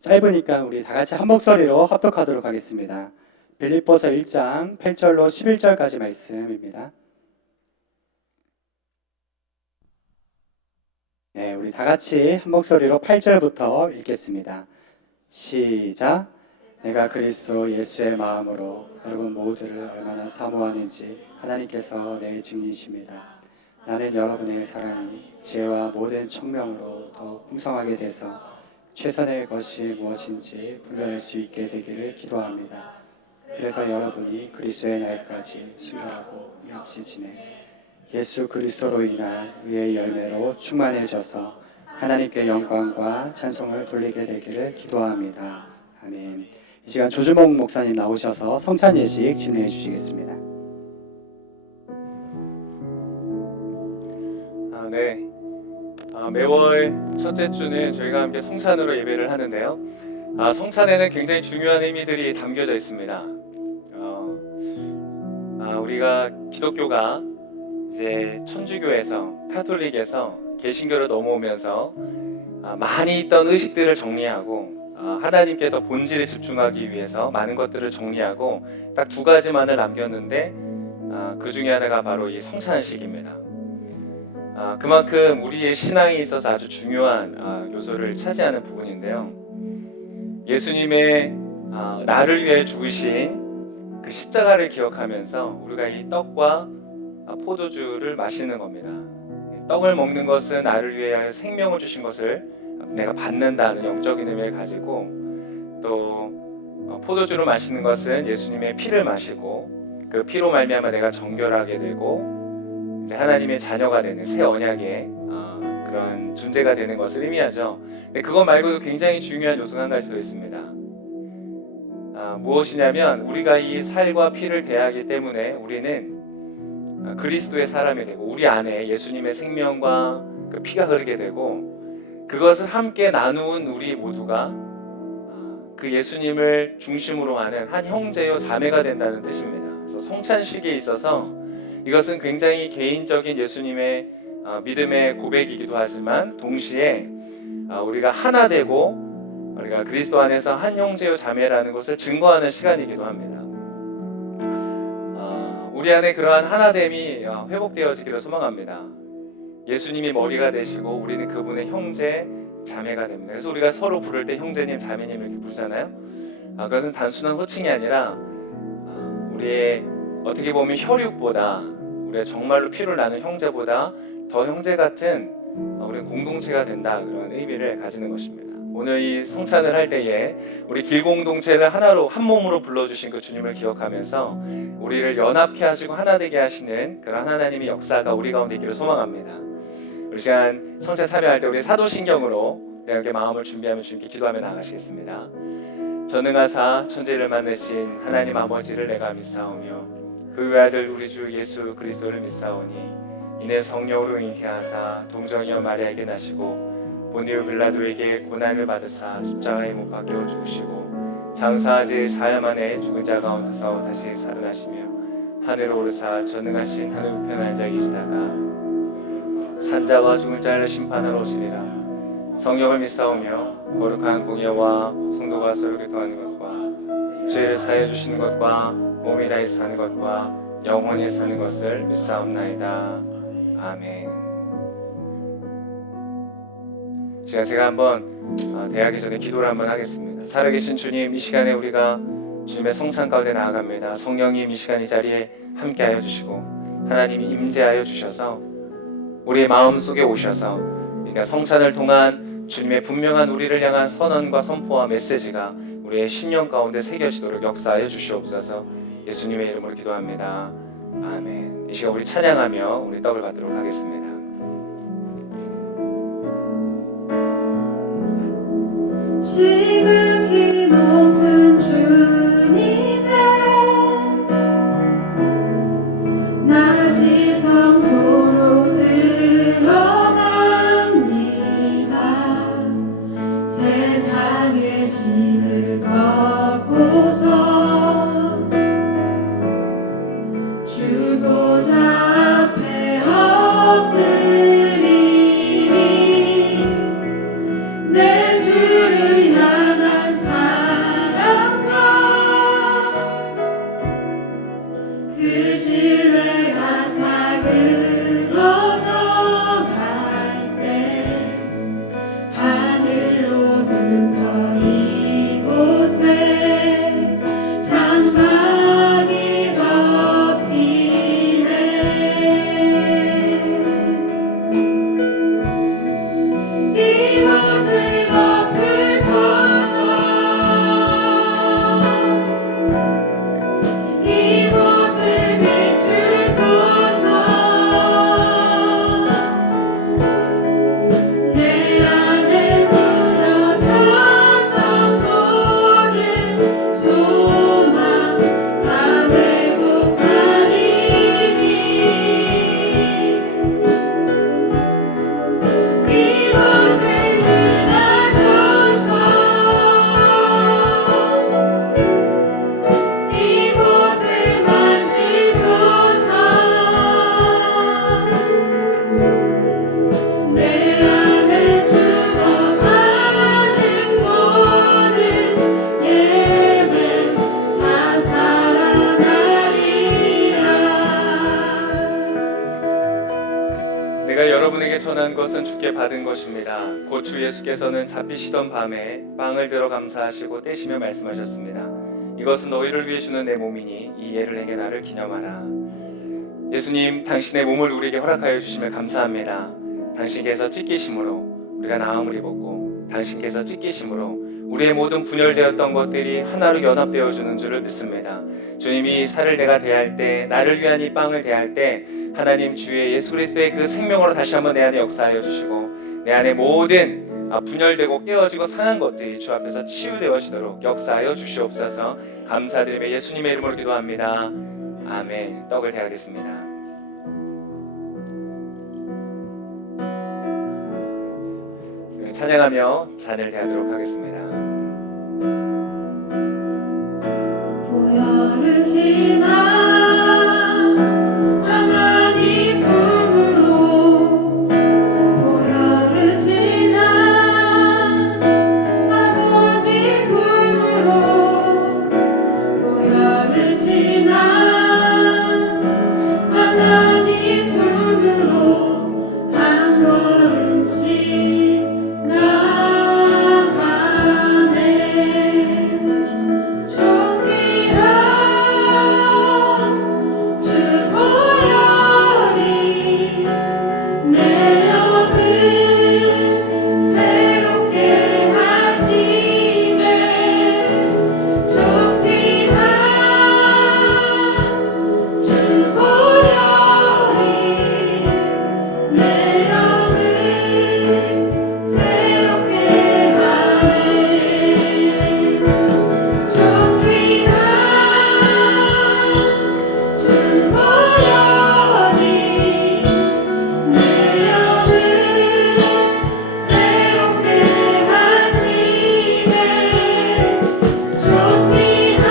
짧으니까 우리 다 같이 한 목소리로 합독하도록 하겠습니다. 빌립보서 1장 8절로 11절까지 말씀입니다. 네, 우리 다 같이 한 목소리로 8절부터 읽겠습니다. 시작. 내가 그리스도 예수의 마음으로 여러분 모두를 얼마나 사모하는지 하나님께서 내 증인이십니다. 나는 여러분의 사랑이 지혜와 모든 총명으로 더 풍성하게 돼서 최선의 것이 무엇인지 분별할 수 있게 되기를 기도합니다. 그래서 여러분이 그리스도의 날까지 순결하고 없이 지내 예수 그리스도로 인한 의의 열매로 충만해져서 하나님께 영광과 찬송을 돌리게 되기를 기도합니다. 아멘. 이 시간 조주목 목사님 나오셔서 성찬 예식 진행해 주시겠습니다. 네. 매월 첫째 주는 저희가 함께 성찬으로 예배를 하는데요. 성찬에는 굉장히 중요한 의미들이 담겨져 있습니다. 우리가 기독교가 이제 천주교에서 카톨릭에서 개신교로 넘어오면서 많이 있던 의식들을 정리하고 하나님께 더 본질에 집중하기 위해서 많은 것들을 정리하고 딱 두 가지만을 남겼는데 그 중에 하나가 바로 이 성찬식입니다. 그만큼 우리의 신앙에 있어서 아주 중요한 요소를 차지하는 부분인데요. 예수님의 나를 위해 죽으신 그 십자가를 기억하면서 우리가 이 떡과 포도주를 마시는 겁니다. 떡을 먹는 것은 나를 위해 생명을 주신 것을 내가 받는다는 영적인 의미를 가지고, 또 포도주를 마시는 것은 예수님의 피를 마시고 그 피로 말미암아 내가 정결하게 되고 이제 하나님의 자녀가 되는 새 언약의 그런 존재가 되는 것을 의미하죠. 근데 그것 말고도 굉장히 중요한 요소가 한 가지 더 있습니다. 무엇이냐면 우리가 이 살과 피를 대하기 때문에 우리는 그리스도의 사람이 되고 우리 안에 예수님의 생명과 그 피가 흐르게 되고 그것을 함께 나누는 우리 모두가 그 예수님을 중심으로 하는 한 형제요 자매가 된다는 뜻입니다. 그래서 성찬식에 있어서 이것은 굉장히 개인적인 예수님의 믿음의 고백이기도 하지만 동시에 우리가 하나 되고 우리가 그리스도 안에서 한 형제요 자매라는 것을 증거하는 시간이기도 합니다. 우리 안에 그러한 하나됨이 회복되어지기를 소망합니다. 예수님이 머리가 되시고 우리는 그분의 형제 자매가 됩니다. 그래서 우리가 서로 부를 때 형제님 자매님 이렇게 부르잖아요. 그것은 단순한 호칭이 아니라 우리의 어떻게 보면 혈육보다 우리가 정말로 피를 나눈 형제보다 더 형제 같은 우리 공동체가 된다, 그런 의미를 가지는 것입니다. 오늘 이 성찬을 할 때에 우리 길공동체를 하나로 한 몸으로 불러주신 그 주님을 기억하면서 우리를 연합케 하시고 하나 되게 하시는 그런 하나님의 역사가 우리 가운데 있기를 소망합니다. 우리 시간 성찬 참여할 때 우리 사도신경으로 함께 마음을 준비하며 주님께 기도하며 나가시겠습니다. 전능하사 천지를 만드신 하나님 아버지를 내가 믿사오며 그 외아들 우리 주 예수 그리스도를 믿사오니 이는 성령으로 잉태하사 동정이여 마리아에게 나시고 본디오 빌라도에게 고난을 받으사 십자가에 못 박혀 죽으시고 장사하지 사흘 만에 죽은 자 가운데서 다시 살아나시며 하늘로 오르사 전능하신 하늘 우편에 앉아 계시다가 산자와 죽은 자를 심판하러 오시리라. 성령을 믿사오며 거룩한 공예와 성도가 서로 교통하는 것과 죄를 사해 주시는 것과 몸이 다해 사는 것과 영원히 사는 것을 믿사옵나이다. 아멘. 제가 한번 대하기 전에 기도를 한번 하겠습니다. 살아계신 주님, 이 시간에 우리가 주님의 성찬 가운데 나아갑니다. 성령님 이 시간 이 자리에 함께하여 주시고 하나님이 임재하여 주셔서 우리의 마음속에 오셔서 그러니까 성찬을 통한 주님의 분명한 우리를 향한 선언과 선포와 메시지가 우리의 심령 가운데 새겨지도록 역사하여 주시옵소서. 예수님의 이름으로 기도합니다. 아멘. 이 시간 우리 찬양하며 우리 떡을 받도록 하겠습니다. 지극히 높은 주님의 낮은 성소로 들어갑니다. 세상의 신을 걷고서 주보좌 앞에 엎드리니 내 주를 향해 예수께 받은 것입니다. 곧 주 예수께서는 잡히시던 밤에 빵을 들어 감사하시고 떼시며 말씀하셨습니다. 이것은 너희를 위해 주는 내 몸이니 이 예를 내게 나를 기념하라. 예수님, 당신의 몸을 우리에게 허락하여 주시며 감사합니다. 당신께서 찢기심으로 우리가 나음을 입었고, 당신께서 찢기심으로 우리의 모든 분열되었던 것들이 하나로 연합되어 주는 줄을 믿습니다. 주님이 살을 내가 대할 때, 나를 위한 이 빵을 대할 때 하나님 주의 예수 그리스도의 그 생명으로 다시 한번 내 안에 역사하여 주시고, 내 안에 모든 분열되고 깨어지고 상한 것들이 주 앞에서 치유되어지도록 역사하여 주시옵소서. 감사드리며 예수님의 이름으로 기도합니다. 아멘. 떡을 대하겠습니다. 찬양하며 잔을 대하도록 하겠습니다. 보혈을 지나 하나님 품으로, 보혈을 지나 아버지 품으로, 보혈을 지나 하나님 품으로 한 걸음씩 나가네. 종기라 주 보혈이 내 영을 새롭게 하시네. 종기라 주 보혈이 내 영을 새롭게 하네. 종기라 주 보혈이 내 영을 새롭게 하시네. 종기라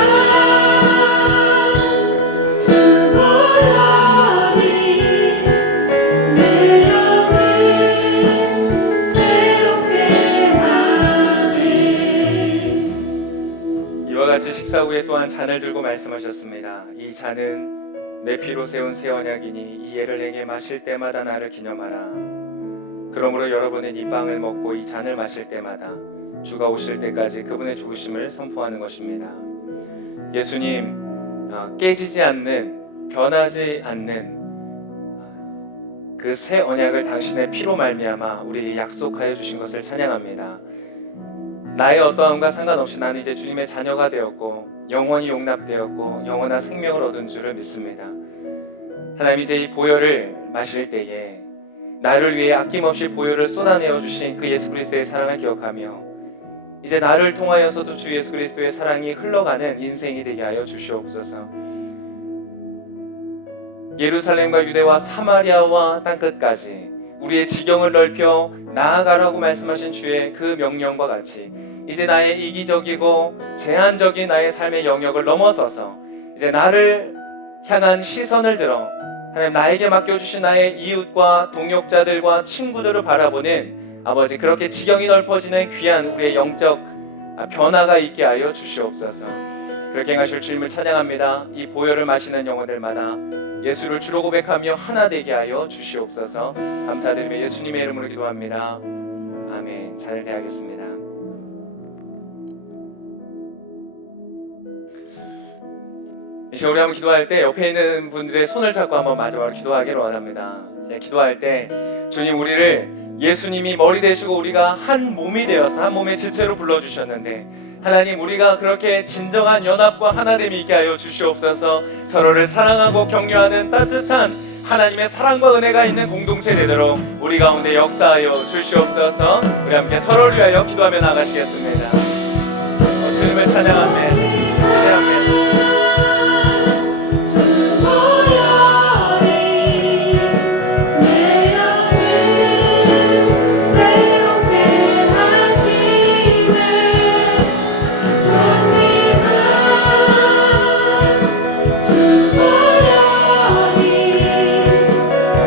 주 보혈이 내 영을 새롭게 하네. 이와 같이 식사 후에 또한 잔을 들고 말씀하셨습니다. 이 잔은 내 피로 세운 새 언약이니 이 예를 내게 마실 때마다 나를 기념하라. 그러므로 여러분은 이 빵을 먹고 이 잔을 마실 때마다 주가 오실 때까지 그분의 죽으심을 선포하는 것입니다. 예수님, 깨지지 않는, 변하지 않는 그 새 언약을 당신의 피로 말미암아 우리에게 약속하여 주신 것을 찬양합니다. 나의 어떠함과 상관없이 나는 이제 주님의 자녀가 되었고 영원히 용납되었고 영원한 생명을 얻은 줄을 믿습니다. 하나님, 이제 이 보혈을 마실 때에 나를 위해 아낌없이 보혈을 쏟아내어 주신 그 예수 그리스도의 사랑을 기억하며 이제 나를 통하여서도 주 예수 그리스도의 사랑이 흘러가는 인생이 되게 하여 주시옵소서. 예루살렘과 유대와 사마리아와 땅끝까지 우리의 지경을 넓혀 나아가라고 말씀하신 주의 그 명령과 같이 이제 나의 이기적이고 제한적인 나의 삶의 영역을 넘어서서 이제 나를 향한 시선을 들어 하나님, 나에게 맡겨주신 나의 이웃과 동역자들과 친구들을 바라보는 아버지, 그렇게 지경이 넓어지는 귀한 우리의 영적 변화가 있게 하여 주시옵소서. 그렇게 행하실 주님을 찬양합니다. 이 보혈을 마시는 영혼들마다 예수를 주로 고백하며 하나 되게 하여 주시옵소서. 감사드리며 예수님의 이름으로 기도합니다. 아멘. 잔을 대하겠습니다. 이제 우리 한번 기도할 때 옆에 있는 분들의 손을 잡고 한번 마지막으로 기도하기를 원합니다. 네, 기도할 때 주님, 우리를 예수님이 머리 되시고 우리가 한 몸이 되어서 한 몸의 지체로 불러주셨는데 하나님, 우리가 그렇게 진정한 연합과 하나됨이 있게 하여 주시옵소서. 서로를 사랑하고 격려하는 따뜻한 하나님의 사랑과 은혜가 있는 공동체 되도록 우리 가운데 역사하여 주시옵소서. 우리 함께 서로를 위하여 기도하며 나가시겠습니다. 주님을 찬양하며 기대하며 주 보혈이 내 영을 새롭게 하시네. 종기라 주 보혈이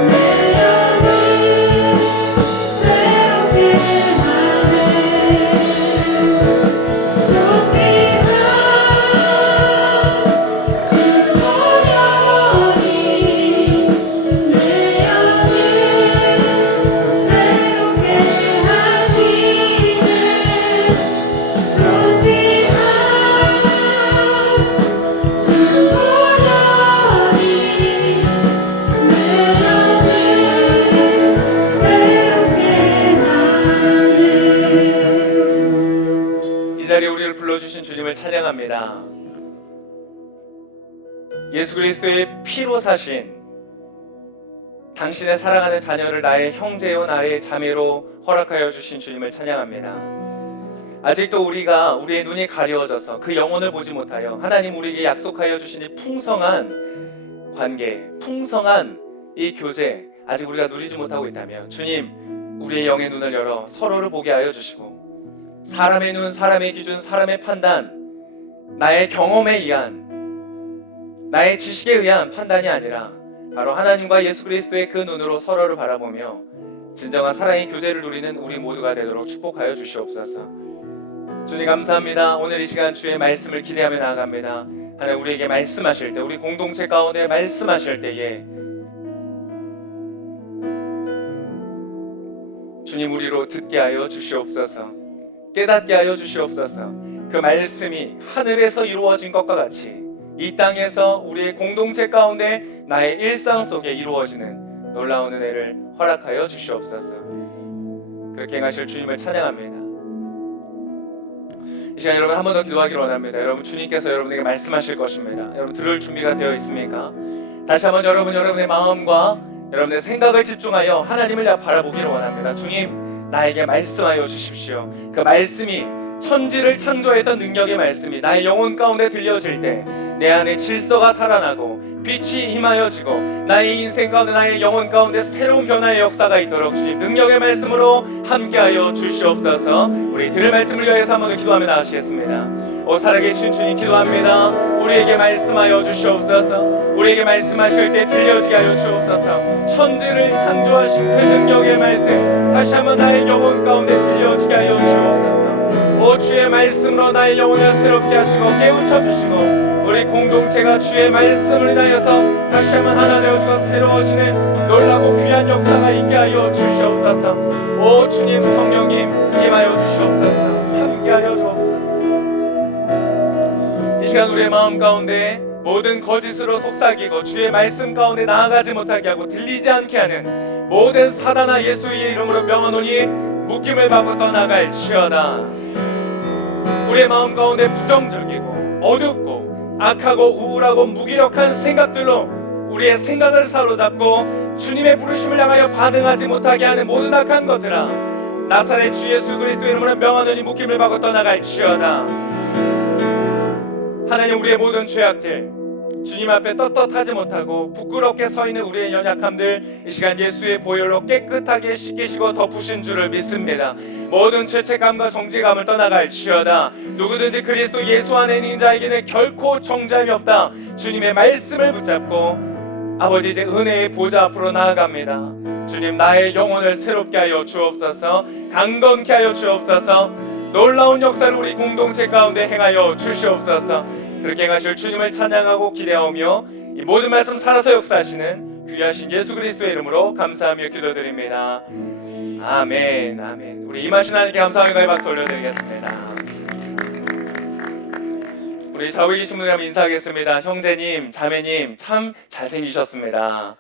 내 영을 새롭게 하네. 종기라 자리에 우리를 불러주신 주님을 찬양합니다. 예수 그리스도의 피로 사신 당신의 사랑하는 자녀를 나의 형제요 나의 자매로 허락하여 주신 주님을 찬양합니다. 아직도 우리의 눈이 가려워져서 그 영혼을 보지 못하여 하나님 우리에게 약속하여 주신 이 풍성한 관계, 풍성한 이 교제 아직 우리가 누리지 못하고 있다면 주님 우리의 영의 눈을 열어 서로를 보게 하여 주시고 사람의 눈, 사람의 기준, 사람의 판단, 나의 경험에 의한 나의 지식에 의한 판단이 아니라 바로 하나님과 예수 그리스도의 그 눈으로 서로를 바라보며 진정한 사랑의 교제를 누리는 우리 모두가 되도록 축복하여 주시옵소서. 주님 감사합니다. 오늘 이 시간 주의 말씀을 기대하며 나아갑니다. 하나님 우리에게 말씀하실 때 우리 공동체 가운데 말씀하실 때에 주님 우리로 듣게 하여 주시옵소서. 깨닫게 하여 주시옵소서. 그 말씀이 하늘에서 이루어진 것과 같이 이 땅에서 우리의 공동체 가운데 나의 일상 속에 이루어지는 놀라운 은혜를 허락하여 주시옵소서. 그렇게 행하실 주님을 찬양합니다. 이 시간 여러분 한 번 더 기도하기를 원합니다. 여러분 주님께서 여러분에게 말씀하실 것입니다. 여러분 들을 준비가 되어 있습니까? 다시 한번 여러분의 마음과 여러분의 생각을 집중하여 하나님을 바라보기를 원합니다. 주님 나에게 말씀하여 주십시오. 그 말씀이 천지를 창조했던 능력의 말씀이 나의 영혼 가운데 들려질 때 내 안에 질서가 살아나고 빛이 임하여지고 나의 인생 가운데 나의 영혼 가운데 새로운 변화의 역사가 있도록 주님 능력의 말씀으로 함께하여 주시옵소서. 우리 들을 말씀을 위해서 한번 기도하며 나가시겠습니다. 오 살아계신 주님 기도합니다. 우리에게 말씀하여 주시옵소서. 우리에게 말씀하실 때 들려지게 하여 주옵소서. 천지를 창조하신 그 능력의 말씀 다시 한번 나의 영혼 가운데 들려지게 하여 주옵소서. 오 주의 말씀으로 나의 영혼을 새롭게 하시고 깨우쳐 주시고 우리 공동체가 주의 말씀을 인하여서 다시 한번 하나 되어지고 새로워지는 놀라고 귀한 역사가 있게 하여 주시옵소서. 오 주님 성령님 임하여 주시옵소서. 함께하여 주옵소서. 이 시간 우리의 마음 가운데 모든 거짓으로 속삭이고 주의 말씀 가운데 나아가지 못하게 하고 들리지 않게 하는 모든 사단아 예수의 이름으로 명하노니 묶임을 받고 떠나갈지어다. 우리의 마음 가운데 부정적이고 어둡고 악하고 우울하고 무기력한 생각들로 우리의 생각을 사로잡고 주님의 부르심을 향하여 반응하지 못하게 하는 모든 악한 것들아 나사렛 주 예수 그리스도의 이름으로 명하노니 묶임을 받고 떠나갈지어다. 하나님 우리의 모든 죄악들 주님 앞에 떳떳하지 못하고 부끄럽게 서 있는 우리의 연약함들 이 시간 예수의 보혈로 깨끗하게 씻기시고 덮으신 줄을 믿습니다. 모든 죄책감과 정죄감을 떠나갈지어다. 누구든지 그리스도 예수 안에 있는 자에게는 결코 정죄함이 없다. 주님의 말씀을 붙잡고 아버지 이제 은혜의 보좌 앞으로 나아갑니다. 주님 나의 영혼을 새롭게 하여 주옵소서. 강건케 하여 주옵소서. 놀라운 역사를 우리 공동체 가운데 행하여 주시옵소서. 그렇게 행하실 주님을 찬양하고 기대하오며 이 모든 말씀 살아서 역사하시는 귀하신 예수 그리스도의 이름으로 감사하며 기도드립니다. 아멘 아멘. 우리 임하신 하나님께 감사하며 가의 박수 올려드리겠습니다. 우리 좌우에 계신 분들 한번 인사하겠습니다. 형제님 자매님 참 잘생기셨습니다.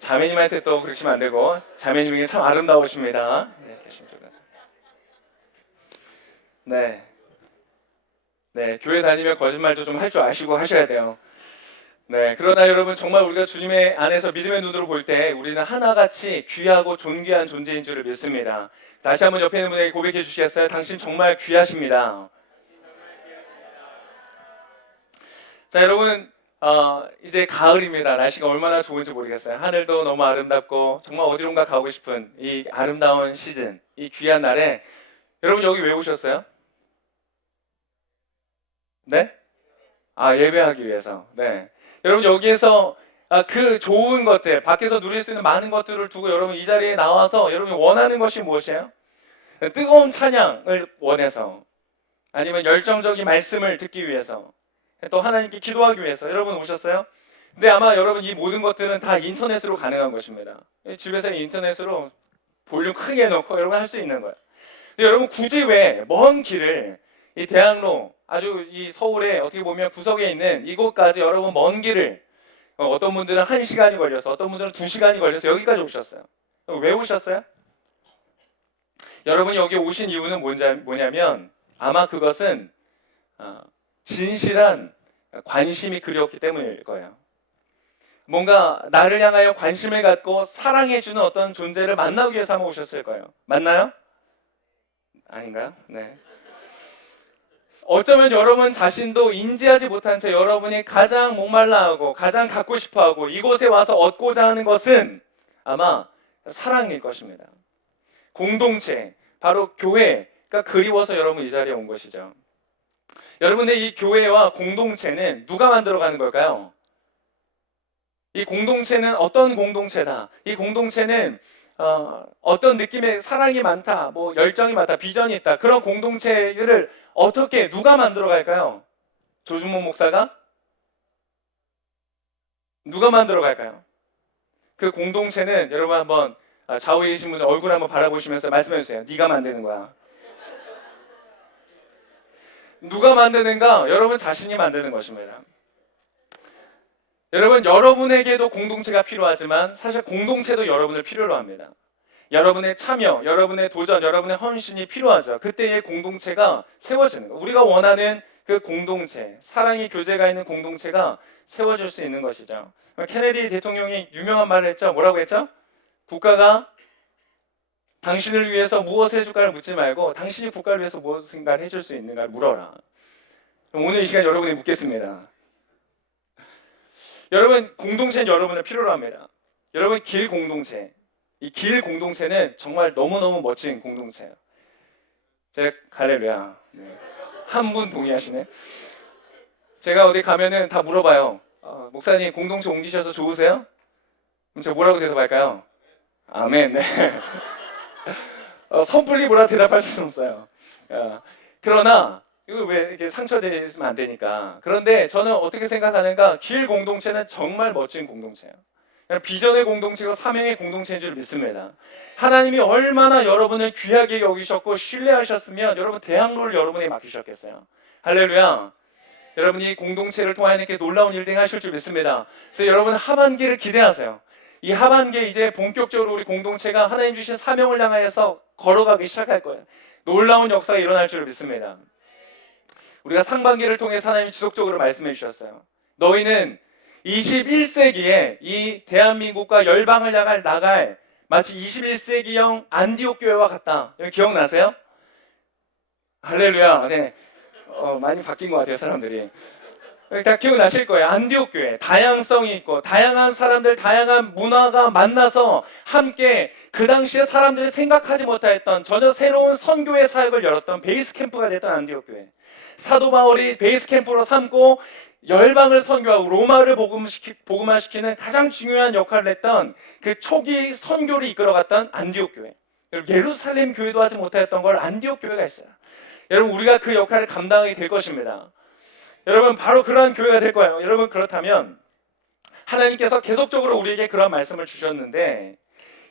자매님한테 또 그러시면 안 되고 자매님에게 참 아름다우십니다. 네, 교회 다니면 거짓말도 좀 할 줄 아시고 하셔야 돼요. 네, 그러나 여러분 정말 우리가 주님의 안에서 믿음의 눈으로 볼 때 우리는 하나같이 귀하고 존귀한 존재인 줄을 믿습니다. 다시 한번 옆에 있는 분에게 고백해 주시겠어요? 당신 정말 귀하십니다. 자, 여러분 이제 가을입니다. 날씨가 얼마나 좋은지 모르겠어요. 하늘도 너무 아름답고 정말 어디론가 가고 싶은 이 아름다운 시즌, 이 귀한 날에 여러분 여기 왜 오셨어요? 네? 예배하기 위해서. 네. 여러분 여기에서 그 좋은 것들, 밖에서 누릴 수 있는 많은 것들을 두고 여러분 이 자리에 나와서 여러분이 원하는 것이 무엇이에요? 뜨거운 찬양을 원해서 아니면 열정적인 말씀을 듣기 위해서 또 하나님께 기도하기 위해서 여러분 오셨어요? 근데 아마 여러분 이 모든 것들은 다 인터넷으로 가능한 것입니다. 집에서 인터넷으로 볼륨 크게 해놓고 여러분 할 수 있는 거예요. 근데 여러분 굳이 왜 먼 길을 이 대학로 아주 이 서울에 어떻게 보면 구석에 있는 이곳까지 여러분 먼 길을 어떤 분들은 1시간이 걸려서 어떤 분들은 2시간이 걸려서 여기까지 오셨어요. 왜 오셨어요? 여러분이 여기 오신 이유는 뭐냐면 아마 그것은 진실한 관심이 그리웠기 때문일 거예요. 뭔가 나를 향하여 관심을 갖고 사랑해주는 어떤 존재를 만나기 위해서 아마 오셨을 거예요. 맞나요? 아닌가요? 네. 어쩌면 여러분 자신도 인지하지 못한 채 여러분이 가장 목말라하고 가장 갖고 싶어하고 이곳에 와서 얻고자 하는 것은 아마 사랑일 것입니다. 공동체, 바로 교회가 그리워서 여러분 이 자리에 온 것이죠. 여러분의 이 교회와 공동체는 누가 만들어가는 걸까요? 이 공동체는 어떤 공동체다. 이 공동체는 어떤 느낌의 사랑이 많다, 뭐 열정이 많다, 비전이 있다. 그런 공동체를 어떻게 누가 만들어 갈까요? 조준모 목사가? 누가 만들어 갈까요? 그 공동체는 여러분 한번 좌우에 계신 분들 얼굴 한번 바라보시면서 말씀해 주세요. 네가 만드는 거야. 누가 만드는가? 여러분 자신이 만드는 것입니다. 여러분, 여러분에게도 공동체가 필요하지만 사실 공동체도 여러분을 필요로 합니다. 여러분의 참여, 여러분의 도전, 여러분의 헌신이 필요하죠. 그때의 공동체가 세워지는 거예요. 우리가 원하는 그 공동체, 사랑의 교제가 있는 공동체가 세워질 수 있는 것이죠. 케네디 대통령이 유명한 말을 했죠. 뭐라고 했죠? 국가가 당신을 위해서 무엇을 해줄까를 묻지 말고 당신이 국가를 위해서 무엇인가를 해줄 수 있는가를 물어라. 오늘 이 시간 여러분이 묻겠습니다. 여러분, 공동체는 여러분을 필요로 합니다. 여러분, 길 공동체. 이 길 공동체는 정말 너무너무 멋진 공동체예요. 제가 할렐루야. 네. 한 분 동의하시네. 제가 어디 가면은 다 물어봐요. 목사님 공동체 옮기셔서 좋으세요? 그럼 제가 뭐라고 대답할까요? 아멘. 네. 섣불리 뭐라 대답할 수는 없어요. 그러나 이거 왜 이렇게 상처되시면 안 되니까. 그런데 저는 어떻게 생각하는가? 길 공동체는 정말 멋진 공동체예요. 비전의 공동체고 사명의 공동체인 줄 믿습니다. 하나님이 얼마나 여러분을 귀하게 여기셨고 신뢰하셨으면 여러분 대학로를 여러분에게 맡기셨겠어요. 할렐루야. 여러분이 공동체를 통하여 이렇게 놀라운 일들 하실 줄 믿습니다. 그래서 여러분 하반기를 기대하세요. 이 하반기에 이제 본격적으로 우리 공동체가 하나님 주신 사명을 향하여서 걸어가기 시작할 거예요. 놀라운 역사가 일어날 줄 믿습니다. 우리가 상반기를 통해서 하나님이 지속적으로 말씀해 주셨어요. 너희는 21세기에 이 대한민국과 열방을 향할 나갈 마치 21세기형 안디옥 교회와 같다. 여기 기억나세요? 할렐루야. 네. 많이 바뀐 것 같아요, 사람들이. 다 기억나실 거예요. 안디옥 교회. 다양성이 있고 다양한 사람들, 다양한 문화가 만나서 함께 그 당시에 사람들이 생각하지 못했던 전혀 새로운 선교의 사역을 열었던 베이스 캠프가 됐던 안디옥 교회. 사도 바울이 베이스 캠프로 삼고 열방을 선교하고 로마를 복음화시키는 가장 중요한 역할을 했던 그 초기 선교를 이끌어갔던 안디옥 교회. 예루살렘 교회도 하지 못했던 걸 안디옥 교회가 했어요. 여러분, 우리가 그 역할을 감당하게 될 것입니다. 여러분, 바로 그러한 교회가 될 거예요. 여러분, 그렇다면 하나님께서 계속적으로 우리에게 그런 말씀을 주셨는데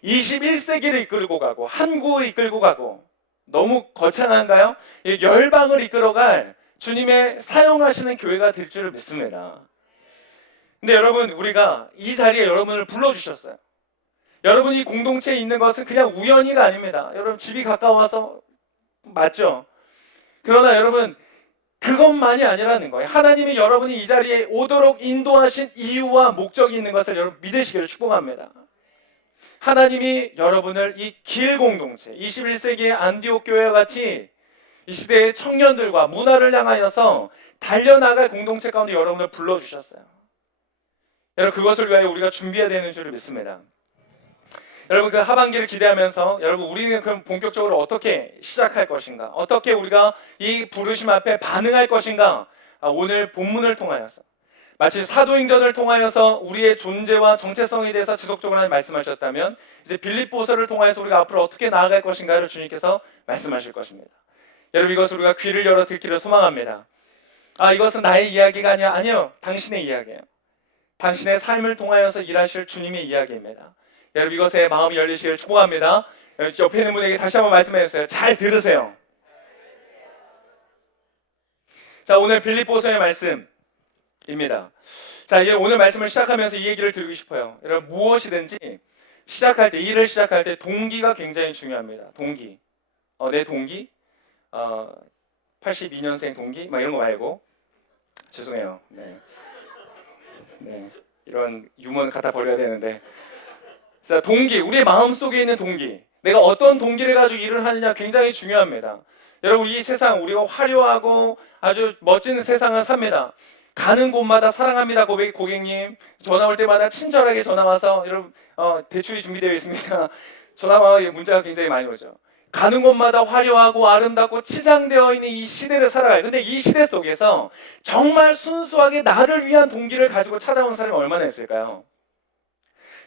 21세기를 이끌고 가고 한국을 이끌고 가고 너무 거창한가요? 열방을 이끌어갈 주님의 사용하시는 교회가 될 줄 믿습니다. 근데 여러분, 우리가 이 자리에 여러분을 불러주셨어요. 여러분이 공동체에 있는 것은 그냥 우연히가 아닙니다. 여러분, 집이 가까워서 맞죠? 그러나 여러분, 그것만이 아니라는 거예요. 하나님이 여러분이 이 자리에 오도록 인도하신 이유와 목적이 있는 것을 여러분 믿으시기를 축복합니다. 하나님이 여러분을 이 길 공동체, 21세기의 안디옥 교회와 같이 이 시대의 청년들과 문화를 향하여서 달려나갈 공동체 가운데 여러분을 불러주셨어요. 여러분, 그것을 위하여 우리가 준비해야 되는 줄을 믿습니다. 여러분, 그 하반기를 기대하면서 여러분, 우리는 그럼 본격적으로 어떻게 시작할 것인가? 어떻게 우리가 이 부르심 앞에 반응할 것인가? 오늘 본문을 통하여서 마치 사도행전을 통하여서 우리의 존재와 정체성에 대해서 지속적으로 하나님 말씀하셨다면 이제 빌립보서를 통하여서 우리가 앞으로 어떻게 나아갈 것인가를 주님께서 말씀하실 것입니다. 여러분, 이것을 우리가 귀를 열어 듣기를 소망합니다. 이것은 나의 이야기가 아니야. 아니요, 당신의 이야기예요. 당신의 삶을 통하여서 일하실 주님의 이야기입니다. 여러분, 이것에 마음이 열리시기를 축복합니다. 여러분, 옆에 있는 분에게 다시 한번 말씀해 주세요. 잘 들으세요. 자, 오늘 빌립보서의 말씀입니다. 자, 오늘 말씀을 시작하면서 이 얘기를 드리고 싶어요. 여러분, 무엇이든지 시작할 때, 일을 시작할 때 동기가 굉장히 중요합니다. 동기. 내 동기? 82년생 동기 막 이런 거 말고 죄송해요. 네. 네. 이런 유머는 갖다 버려야 되는데 자 동기 우리의 마음속에 있는 동기 내가 어떤 동기를 가지고 일을 하느냐 굉장히 중요합니다. 여러분 이 세상 우리가 화려하고 아주 멋진 세상을 삽니다. 가는 곳마다 사랑합니다 고객님 전화 올 때마다 친절하게 전화 와서 여러분 대출이 준비되어 있습니다. 전화 와 문자가 굉장히 많이 오죠. 가는 곳마다 화려하고 아름답고 치장되어 있는 이 시대를 살아가요. 근데 이 시대 속에서 정말 순수하게 나를 위한 동기를 가지고 찾아온 사람이 얼마나 있을까요?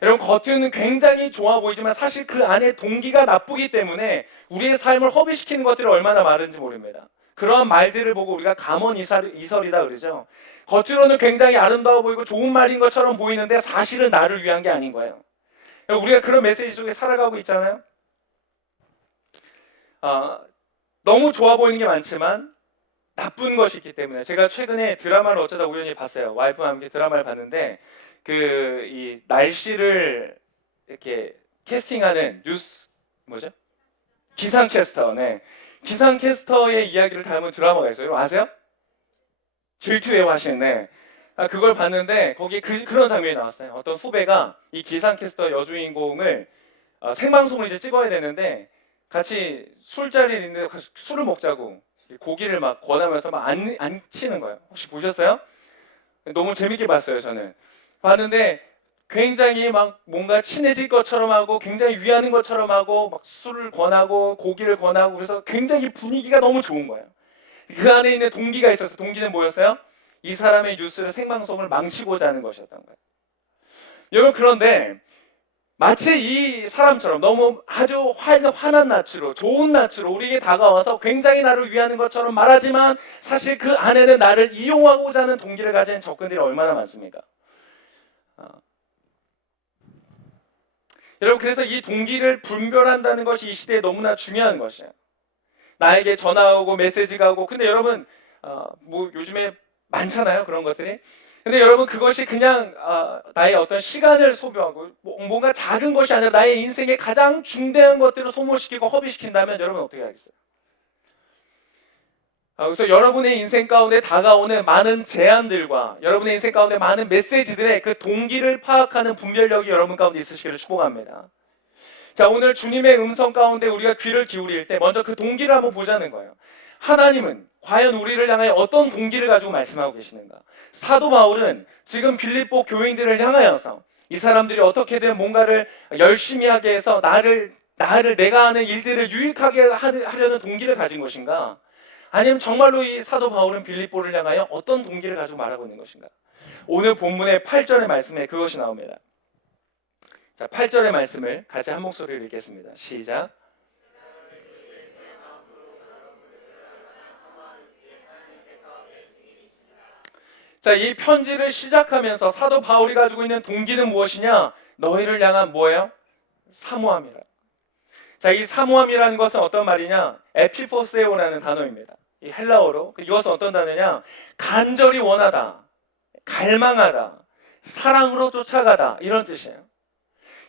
여러분 겉으로는 굉장히 좋아 보이지만 사실 그 안에 동기가 나쁘기 때문에 우리의 삶을 허비시키는 것들이 얼마나 많은지 모릅니다. 그러한 말들을 보고 우리가 감언이설이다 그러죠. 겉으로는 굉장히 아름다워 보이고 좋은 말인 것처럼 보이는데 사실은 나를 위한 게 아닌 거예요. 우리가 그런 메시지 속에 살아가고 있잖아요. 너무 좋아 보이는 게 많지만 나쁜 것이 있기 때문에 제가 최근에 드라마를 어쩌다 우연히 봤어요. 와이프와 함께 드라마를 봤는데 이 날씨를 이렇게 캐스팅하는 뉴스 뭐죠? 기상캐스터. 네. 기상캐스터의 이야기를 담은 드라마가 있어요. 여러분 아세요? 질투의 화신. 네. 그걸 봤는데 거기에 그런 장면이 나왔어요. 어떤 후배가 이 기상캐스터 여주인공을 생방송을 이제 찍어야 되는데 같이 술자리를 있는데 술을 먹자고 고기를 막 권하면서 막 안 치는 거예요. 혹시 보셨어요? 너무 재밌게 봤어요. 저는 봤는데 굉장히 막 뭔가 친해질 것처럼 하고 굉장히 위하는 것처럼 하고 막 술을 권하고 고기를 권하고 그래서 굉장히 분위기가 너무 좋은 거예요. 그 안에 있는 동기가 있었어요. 동기는 뭐였어요? 이 사람의 뉴스를 생방송을 망치고자 하는 것이었던 거예요. 여러분 그런데 마치 이 사람처럼 너무 아주 환한 낯으로 좋은 낯으로 우리에게 다가와서 굉장히 나를 위하는 것처럼 말하지만 사실 그 안에는 나를 이용하고자 하는 동기를 가진 적군들이 얼마나 많습니까? 여러분 그래서 이 동기를 분별한다는 것이 이 시대에 너무나 중요한 것이에요. 나에게 전화 오고 메시지가 오고 근데 여러분 뭐 요즘에 많잖아요 그런 것들이. 근데 여러분 그것이 그냥 나의 어떤 시간을 소비하고 뭔가 작은 것이 아니라 나의 인생의 가장 중대한 것들을 소모시키고 허비시킨다면 여러분 어떻게 하겠어요? 그래서 여러분의 인생 가운데 다가오는 많은 제안들과 여러분의 인생 가운데 많은 메시지들의 그 동기를 파악하는 분별력이 여러분 가운데 있으시기를 축복합니다. 자 오늘 주님의 음성 가운데 우리가 귀를 기울일 때 먼저 그 동기를 한번 보자는 거예요. 하나님은 과연 우리를 향하여 어떤 동기를 가지고 말씀하고 계시는가? 사도 바울은 지금 빌립보 교인들을 향하여서 이 사람들이 어떻게든 뭔가를 열심히 하게 해서 나를 내가 하는 일들을 유익하게 하려는 동기를 가진 것인가? 아니면 정말로 이 사도 바울은 빌립보를 향하여 어떤 동기를 가지고 말하고 있는 것인가? 오늘 본문의 8절의 말씀에 그것이 나옵니다. 자, 8절의 말씀을 같이 한 목소리로 읽겠습니다. 시작. 자, 이 편지를 시작하면서 사도 바울이 가지고 있는 동기는 무엇이냐? 너희를 향한 뭐예요? 사모함이라. 자, 이 사모함이라는 것은 어떤 말이냐? 에피포세오라는 단어입니다. 이 헬라어로 이것은 어떤 단어냐? 간절히 원하다, 갈망하다, 사랑으로 쫓아가다 이런 뜻이에요.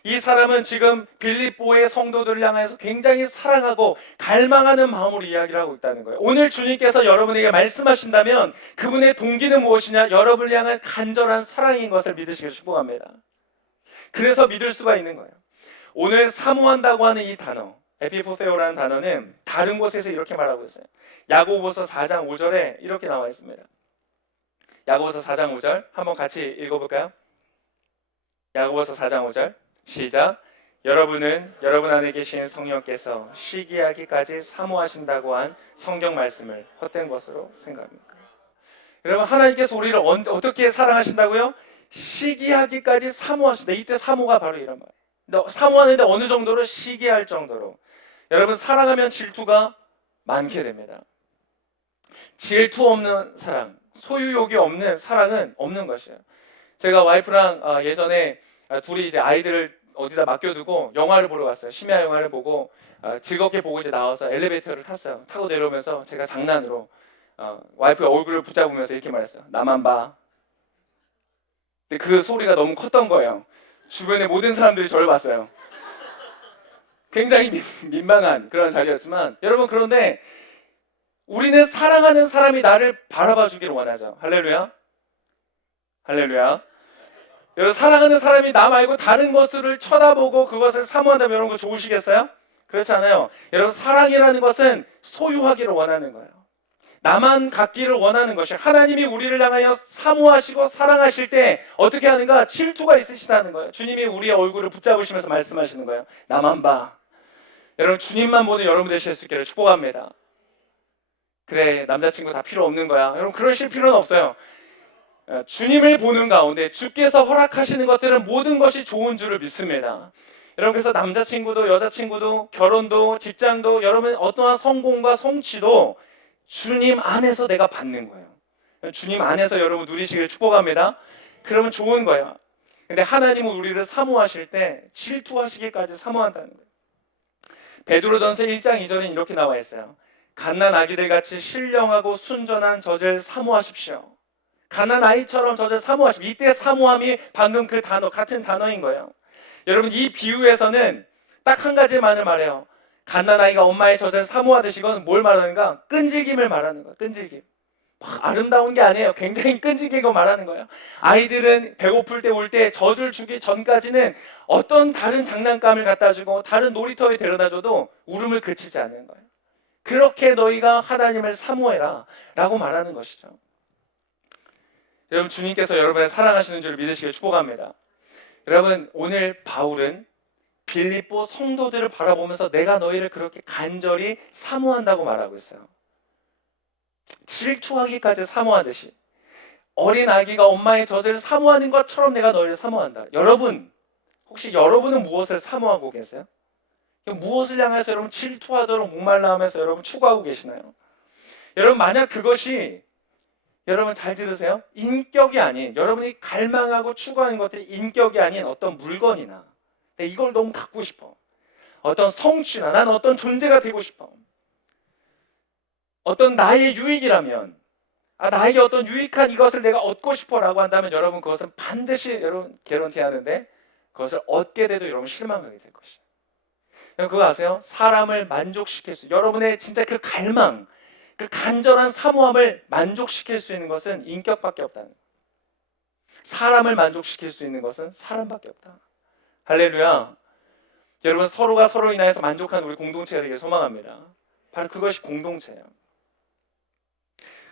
이 사람은 지금 빌립보의 성도들을 향해서 굉장히 사랑하고 갈망하는 마음으로 이야기를 하고 있다는 거예요. 오늘 주님께서 여러분에게 말씀하신다면 그분의 동기는 무엇이냐? 여러분을 향한 간절한 사랑인 것을 믿으시길 축복합니다. 그래서 믿을 수가 있는 거예요. 오늘 사모한다고 하는 이 단어 에피포세오라는 단어는 다른 곳에서 이렇게 말하고 있어요. 야고보서 4장 5절에 이렇게 나와 있습니다. 야고보서 4장 5절 한번 같이 읽어볼까요? 야고보서 4장 5절 시작. 여러분은 여러분 안에 계신 성령께서 시기하기까지 사모하신다고 한 성경 말씀을 헛된 것으로 생각합니까? 여러분 하나님께서 우리를 어떻게 사랑하신다고요? 시기하기까지 사모하신다. 이때 사모가 바로 이런 말이에요. 사모하는데 어느 정도로? 시기할 정도로. 여러분 사랑하면 질투가 많게 됩니다. 질투 없는 사랑, 소유욕이 없는 사랑은 없는 것이에요. 제가 와이프랑 예전에 둘이 이제 아이들을 어디다 맡겨두고 영화를 보러 갔어요. 심야 영화를 보고 즐겁게 보고 이제 나와서 엘리베이터를 탔어요. 타고 내려오면서 제가 장난으로 와이프의 얼굴을 붙잡으면서 이렇게 말했어요. 나만 봐. 근데 그 소리가 너무 컸던 거예요. 주변의 모든 사람들이 저를 봤어요. 굉장히 민망한 그런 자리였지만 여러분 그런데 우리는 사랑하는 사람이 나를 바라봐 주기를 원하죠. 할렐루야. 할렐루야. 여러분, 사랑하는 사람이 나 말고 다른 것을 쳐다보고 그것을 사모한다면 여러분 그거 좋으시겠어요? 그렇지 않아요. 여러분, 사랑이라는 것은 소유하기를 원하는 거예요. 나만 갖기를 원하는 것이, 하나님이 우리를 향하여 사모하시고 사랑하실 때 어떻게 하는가? 질투가 있으시다는 거예요. 주님이 우리의 얼굴을 붙잡으시면서 말씀하시는 거예요. 나만 봐. 여러분, 주님만 보는 여러분 되실 수 있기를 축복합니다. 그래, 남자친구 다 필요 없는 거야. 여러분, 그러실 필요는 없어요. 주님을 보는 가운데 주께서 허락하시는 것들은 모든 것이 좋은 줄을 믿습니다. 여러분, 그래서 남자친구도 여자친구도 결혼도 직장도 여러분 어떠한 성공과 성취도 주님 안에서 내가 받는 거예요. 주님 안에서 여러분 누리시길 축복합니다. 그러면 좋은 거예요. 근데 하나님은 우리를 사모하실 때 질투하시기까지 사모한다는 거예요. 베드로전서 1장 2절에 이렇게 나와 있어요. 갓난 아기들 같이 신령하고 순전한 젖을 사모하십시오. 갓난 아이처럼 젖을 사모하십시오. 이때 사모함이 방금 그 단어, 같은 단어인 거예요. 여러분, 이 비유에서는 딱 한 가지만을 말해요. 갓난아이가 엄마의 젖을 사모하듯이, 이건 뭘 말하는가? 끈질김을 말하는 거예요. 끈질김. 막 아름다운 게 아니에요. 굉장히 끈질기고 말하는 거예요. 아이들은 배고플 때 올 때 젖을 주기 전까지는 어떤 다른 장난감을 갖다 주고 다른 놀이터에 데려다 줘도 울음을 그치지 않는 거예요. 그렇게 너희가 하나님을 사모해라 라고 말하는 것이죠. 여러분, 주님께서 여러분을 사랑하시는 줄 믿으시길 축복합니다. 여러분, 오늘 바울은 빌립보 성도들을 바라보면서 내가 너희를 그렇게 간절히 사모한다고 말하고 있어요. 질투하기까지 사모하듯이, 어린 아기가 엄마의 젖을 사모하는 것처럼 내가 너희를 사모한다. 여러분, 혹시 여러분은 무엇을 사모하고 계세요? 무엇을 향해서 여러분 질투하도록 목말라 하면서 여러분 추구하고 계시나요? 여러분, 만약 그것이, 여러분 잘 들으세요, 인격이 아닌, 여러분이 갈망하고 추구하는 것들이 인격이 아닌 어떤 물건이나, 이걸 너무 갖고 싶어, 어떤 성취나 난 어떤 존재가 되고 싶어, 어떤 나의 유익이라면, 나에게 어떤 유익한 이것을 내가 얻고 싶어 라고 한다면 여러분 그것은 반드시 여러분 개런티하는데 그것을 얻게 돼도 여러분 실망하게 될 것이에요. 여러분, 그거 아세요? 사람을 만족시킬 수, 여러분의 진짜 그 갈망, 그 간절한 사모함을 만족시킬 수 있는 것은 인격밖에 없다는 거예요. 사람을 만족시킬 수 있는 것은 사람밖에 없다. 할렐루야. 여러분, 서로가 서로 인하여서 만족하는 우리 공동체가 되길 소망합니다. 바로 그것이 공동체예요.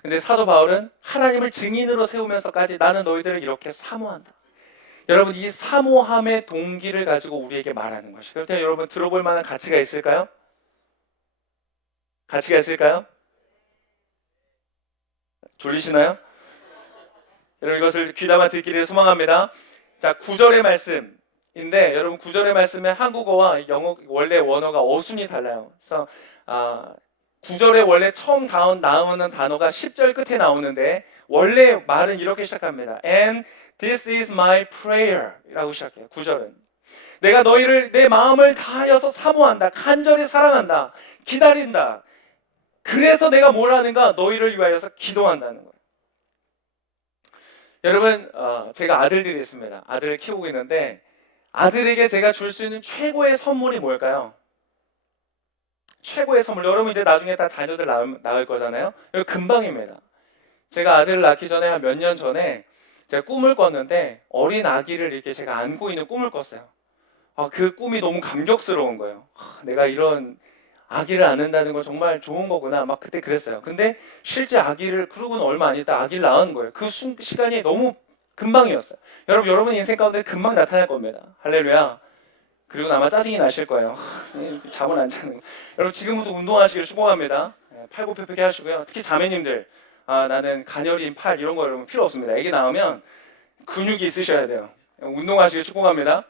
근데 사도 바울은 하나님을 증인으로 세우면서까지 나는 너희들을 이렇게 사모한다. 여러분, 이 사모함의 동기를 가지고 우리에게 말하는 것이, 그렇다면 여러분 들어볼 만한 가치가 있을까요? 가치가 있을까요? 졸리시나요? 여러분, 이것을 귀담아 듣기를 소망합니다. 자, 9절의 말씀인데, 여러분 9절의 말씀에 한국어와 영어 원래 원어가 어순이 달라요. 그래서 9절에 원래 처음 나오는 단어가 10절 끝에 나오는데, 원래 말은 이렇게 시작합니다. And this is my prayer 라고 시작해요. 9절은 내가 너희를 내 마음을 다하여서 사모한다, 간절히 사랑한다, 기다린다. 그래서 내가 뭘 하는가? 너희를 위하여서 기도한다는 거예요. 여러분, 제가 아들들이 있습니다. 아들을 키우고 있는데, 아들에게 제가 줄 수 있는 최고의 선물이 뭘까요? 최고의 선물, 여러분 이제 나중에 다 자녀들 낳을 거잖아요. 이거 금방입니다. 제가 아들을 낳기 전에 한 몇 년 전에 제가 꿈을 꿨는데, 어린 아기를 이렇게 제가 안고 있는 꿈을 꿨어요. 그 꿈이 너무 감격스러운 거예요. 내가 이런 아기를 안는다는 건 정말 좋은 거구나, 막 그때 그랬어요. 근데 실제 아기를, 그러고는 얼마 안 있다 아기를 낳은 거예요. 그 시간이 너무 금방이었어요. 여러분 인생 가운데 금방 나타날 겁니다. 할렐루야. 그리고 아마 짜증이 나실 거예요. 잠을 안 자는 거. 여러분, 지금부터 운동하시길 축복합니다. 팔굽혀펴기 하시고요. 특히 자매님들, 나는 가녀린 팔 이런 거 여러분 필요 없습니다. 애기 낳으면 근육이 있으셔야 돼요. 운동하시길 축복합니다.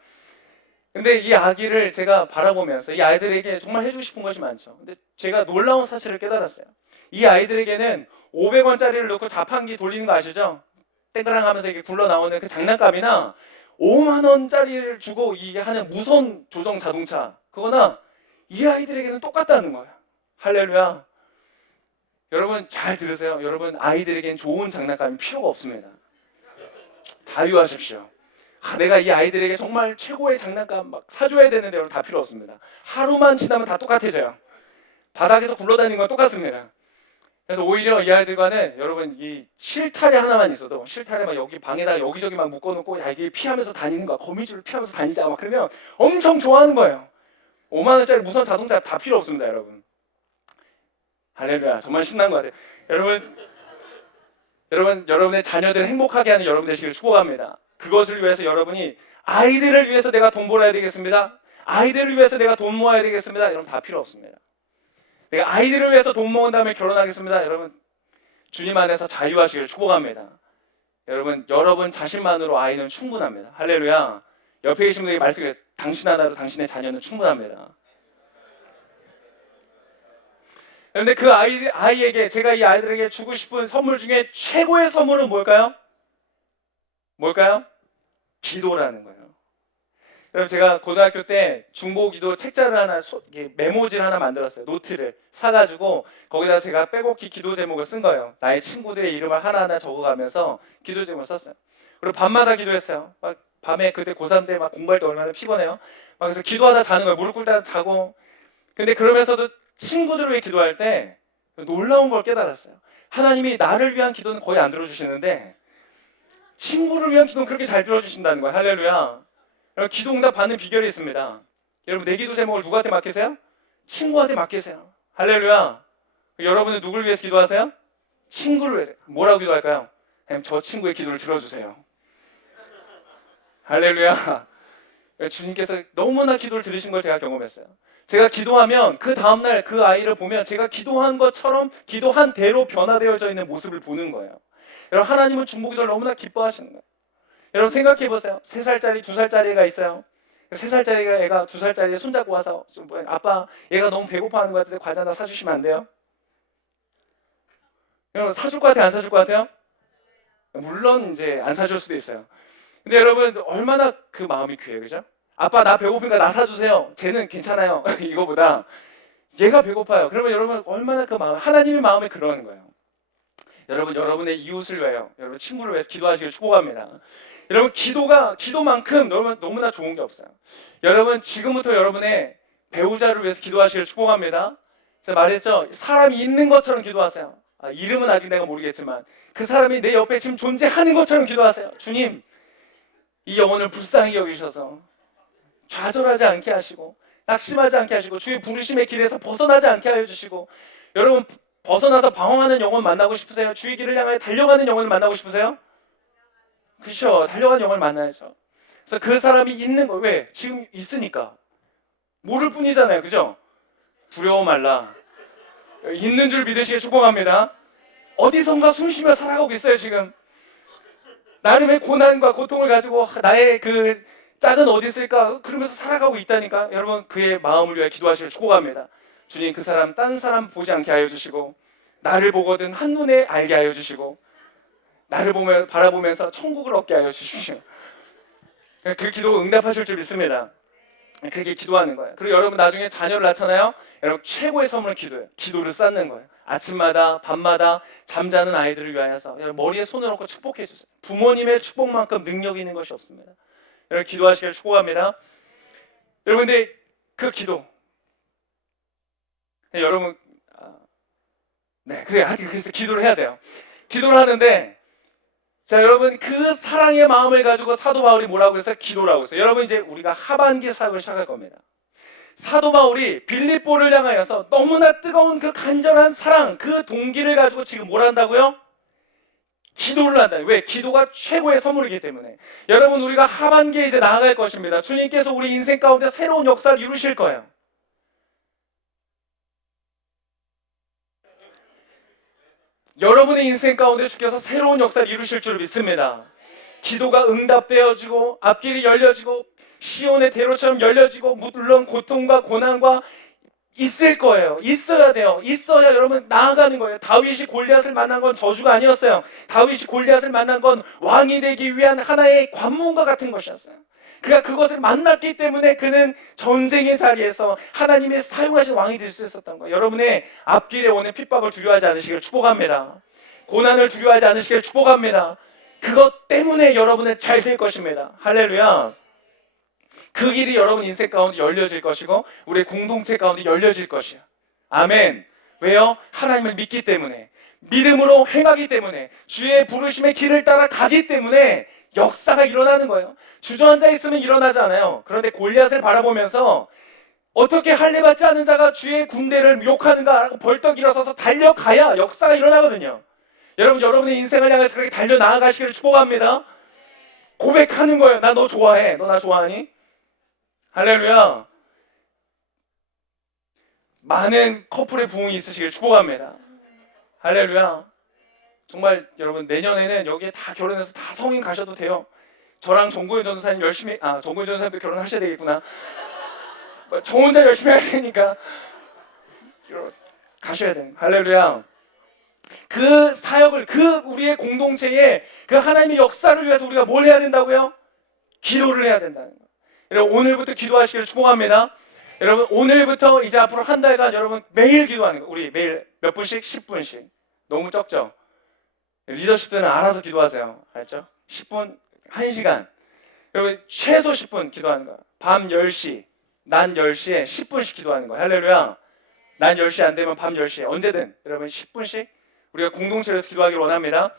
근데 이 아기를 제가 바라보면서 이 아이들에게 정말 해주고 싶은 것이 많죠. 근데 제가 놀라운 사실을 깨달았어요. 이 아이들에게는 500원짜리를 넣고 자판기 돌리는 거 아시죠? 땡그랑 하면서 이게 굴러 나오는 그 장난감이나 5만 원짜리를 주고 이게 하는 무선 조정 자동차, 그거나 이 아이들에게는 똑같다는 거예요. 할렐루야. 여러분 잘 들으세요. 여러분, 아이들에게는 좋은 장난감이 필요가 없습니다. 자유하십시오. 내가 이 아이들에게 정말 최고의 장난감 막 사줘야 되는데 여러분 다 필요 없습니다. 하루만 지나면 다 똑같아져요. 바닥에서 굴러다니는 건 똑같습니다. 그래서 오히려 이 아이들과는 여러분 이 실타래 하나만 있어도 실타래 막 여기 방에다가 여기저기 막 묶어놓고 야 이게 피하면서 다니는 거야. 거미줄을 피하면서 다니자 막 그러면 엄청 좋아하는 거예요. 5만 원짜리 무선 자동차 다 필요 없습니다, 여러분. 할렐루야. 정말 신난 것 같아요. 여러분의 자녀들을 행복하게 하는 여러분 되시길 축복합니다. 그것을 위해서 여러분이 아이들을 위해서 내가 돈 벌어야 되겠습니다. 아이들을 위해서 내가 돈 모아야 되겠습니다. 여러분 다 필요 없습니다. 내가 아이들을 위해서 돈 모은 다음에 결혼하겠습니다. 여러분 주님 안에서 자유하시길 축복합니다. 여러분 자신만으로 아이는 충분합니다. 할렐루야. 옆에 계신 분에게 말씀해 당신 하나로 당신의 자녀는 충분합니다. 그런데 그 아이에게 제가 이 아이들에게 주고 싶은 선물 중에 최고의 선물은 뭘까요? 뭘까요? 기도라는 거예요. 여러분 제가 고등학교 때 중보기도 책자를 하나 메모지를 하나 만들었어요. 노트를 사가지고 거기다 제가 빼곡히 기도 제목을 쓴 거예요. 나의 친구들의 이름을 하나하나 적어가면서 기도 제목을 썼어요. 그리고 밤마다 기도했어요. 막 밤에 그때 고3 때 막 공부할 때 얼마나 피곤해요. 막 그래서 기도하다 자는 거예요. 무릎 꿇다 자고. 근데 그러면서도 친구들을 위해 기도할 때 놀라운 걸 깨달았어요. 하나님이 나를 위한 기도는 거의 안 들어주시는데 친구를 위한 기도는 그렇게 잘 들어주신다는 거예요. 할렐루야. 여러분 기도 응답 받는 비결이 있습니다. 여러분 내 기도 제목을 누구한테 맡기세요? 친구한테 맡기세요. 할렐루야. 여러분은 누구를 위해서 기도하세요? 친구를 위해서. 뭐라고 기도할까요? 저 친구의 기도를 들어주세요. 할렐루야. 주님께서 너무나 기도를 들으신 걸 제가 경험했어요. 제가 기도하면 그 다음날 그 아이를 보면 제가 기도한 것처럼 기도한 대로 변화되어져 있는 모습을 보는 거예요. 여러분 하나님은 중보기도를 너무나 기뻐하시는 거예요. 여러분 생각해 보세요. 3살짜리, 2살짜리 애가 있어요. 3살짜리 애가 2살짜리 손잡고 와서 아빠 얘가 너무 배고파하는 것 같은데 과자 하나 사주시면 안 돼요? 여러분 사줄 것 같아요? 안 사줄 것 같아요? 물론 이제 안 사줄 수도 있어요. 근데 여러분 얼마나 그 마음이 귀해요, 그죠? 아빠 나 배고프니까 나 사주세요. 쟤는 괜찮아요. 이거보다 얘가 배고파요. 그러면 여러분 얼마나 그 마음, 하나님의 마음에 그러는 거예요. 여러분의 이웃을 위하여, 여러분 친구를 위해서 기도하시길 축복합니다. 여러분 기도만큼 너무나 좋은 게 없어요. 여러분 지금부터 여러분의 배우자를 위해서 기도하시길 축복합니다. 제가 말했죠. 사람이 있는 것처럼 기도하세요. 이름은 아직 내가 모르겠지만 그 사람이 내 옆에 지금 존재하는 것처럼 기도하세요. 주님 이 영혼을 불쌍히 여기셔서 좌절하지 않게 하시고 낙심하지 않게 하시고 주의 부르심의 길에서 벗어나지 않게 하여 주시고 여러분 벗어나서 방황하는 영혼 만나고 싶으세요? 주의 길을 향하여 달려가는 영혼을 만나고 싶으세요? 그렇죠. 달려가는 영혼을 만나야죠. 그래서 그 사람이 있는 거 왜? 지금 있으니까 모를 뿐이잖아요. 그죠? 두려워 말라. 있는 줄 믿으시길 축복합니다. 어디선가 숨쉬며 살아가고 있어요. 지금 나름의 고난과 고통을 가지고 나의 그 짝은 어디 있을까? 그러면서 살아가고 있다니까. 여러분 그의 마음을 위해 기도하시길 축복합니다. 주님 그 사람 딴 사람 보지 않게 하여 주시고 나를 보거든 한눈에 알게 하여 주시고 나를 바라보면서 천국을 얻게 하여 주십시오. 그 기도 응답하실 줄 믿습니다. 그렇게 기도하는 거예요. 그리고 여러분 나중에 자녀를 낳잖아요. 여러분 최고의 선물은 기도예요. 기도를 쌓는 거예요. 아침마다 밤마다 잠자는 아이들을 위하여서 여러분 머리에 손을 얹고 축복해 주세요. 부모님의 축복만큼 능력이 있는 것이 없습니다. 여러분 기도하시길 축복합니다. 여러분 근데 그 기도 여러분 그래서 기도를 해야 돼요. 기도를 하는데 자 여러분 그 사랑의 마음을 가지고 사도 바울이 뭐라고 했어요? 기도라고 했어요. 여러분 이제 우리가 하반기 사역을 시작할 겁니다. 사도 바울이 빌립보를 향하여서 너무나 뜨거운 그 간절한 사랑 그 동기를 가지고 지금 뭘 한다고요? 기도를 한다. 왜? 기도가 최고의 선물이기 때문에. 여러분 우리가 하반기에 이제 나아갈 것입니다. 주님께서 우리 인생 가운데 새로운 역사를 이루실 거예요. 여러분의 인생 가운데 주께서 새로운 역사를 이루실 줄 믿습니다. 기도가 응답되어지고 앞길이 열려지고 시온의 대로처럼 열려지고 물론 고통과 고난과 있을 거예요. 있어야 돼요. 있어야 여러분 나아가는 거예요. 다윗이 골리앗을 만난 건 저주가 아니었어요. 다윗이 골리앗을 만난 건 왕이 되기 위한 하나의 관문과 같은 것이었어요. 그가 그것을 만났기 때문에 그는 전쟁의 자리에서 하나님의 사용하신 왕이 될 수 있었던 거예요. 여러분의 앞길에 오는 핍박을 두려워하지 않으시길 축복합니다. 고난을 두려워하지 않으시길 축복합니다. 그것 때문에 여러분은 잘 될 것입니다. 할렐루야. 그 길이 여러분 인생 가운데 열려질 것이고 우리의 공동체 가운데 열려질 것이야. 아멘. 왜요? 하나님을 믿기 때문에. 믿음으로 행하기 때문에, 주의 부르심의 길을 따라 가기 때문에 역사가 일어나는 거예요. 주저앉아 있으면 일어나지 않아요. 그런데 골리앗을 바라보면서 어떻게 할례 받지 않은 자가 주의 군대를 욕하는가 하고 벌떡 일어서서 달려가야 역사가 일어나거든요. 여러분, 여러분의 인생을 향해서 그렇게 달려 나아가시기를 축복합니다. 고백하는 거예요. 나 너 좋아해. 너 나 좋아하니? 할렐루야. 많은 커플의 부흥이 있으시길 축복합니다. 할렐루야. 정말 여러분, 내년에는 여기에 다 결혼해서 다 성인 가셔도 돼요. 저랑 정고현 전도사님 열심히, 정고현 전도사님도 결혼하셔야 되겠구나. 저 혼자 열심히 해야 되니까 가셔야 돼요. 할렐루야. 그 사역을, 그 우리의 공동체에 그 하나님의 역사를 위해서 우리가 뭘 해야 된다고요? 기도를 해야 된다는 거예요. 여러분, 오늘부터 기도하시기를 축복합니다. 여러분, 오늘부터 이제 앞으로 한 달간 여러분 매일 기도하는 거예요. 우리 매일 몇 분씩? 10분씩. 너무 적죠? 리더십들은 알아서 기도하세요. 알죠? 10분, 1시간. 여러분, 최소 10분 기도하는 거예요. 밤 10시, 낮 10시에 10분씩 기도하는 거예요. 할렐루야. 낮 10시 안 되면 밤 10시에 언제든 여러분 10분씩 우리가 공동체에서 기도하기를 원합니다.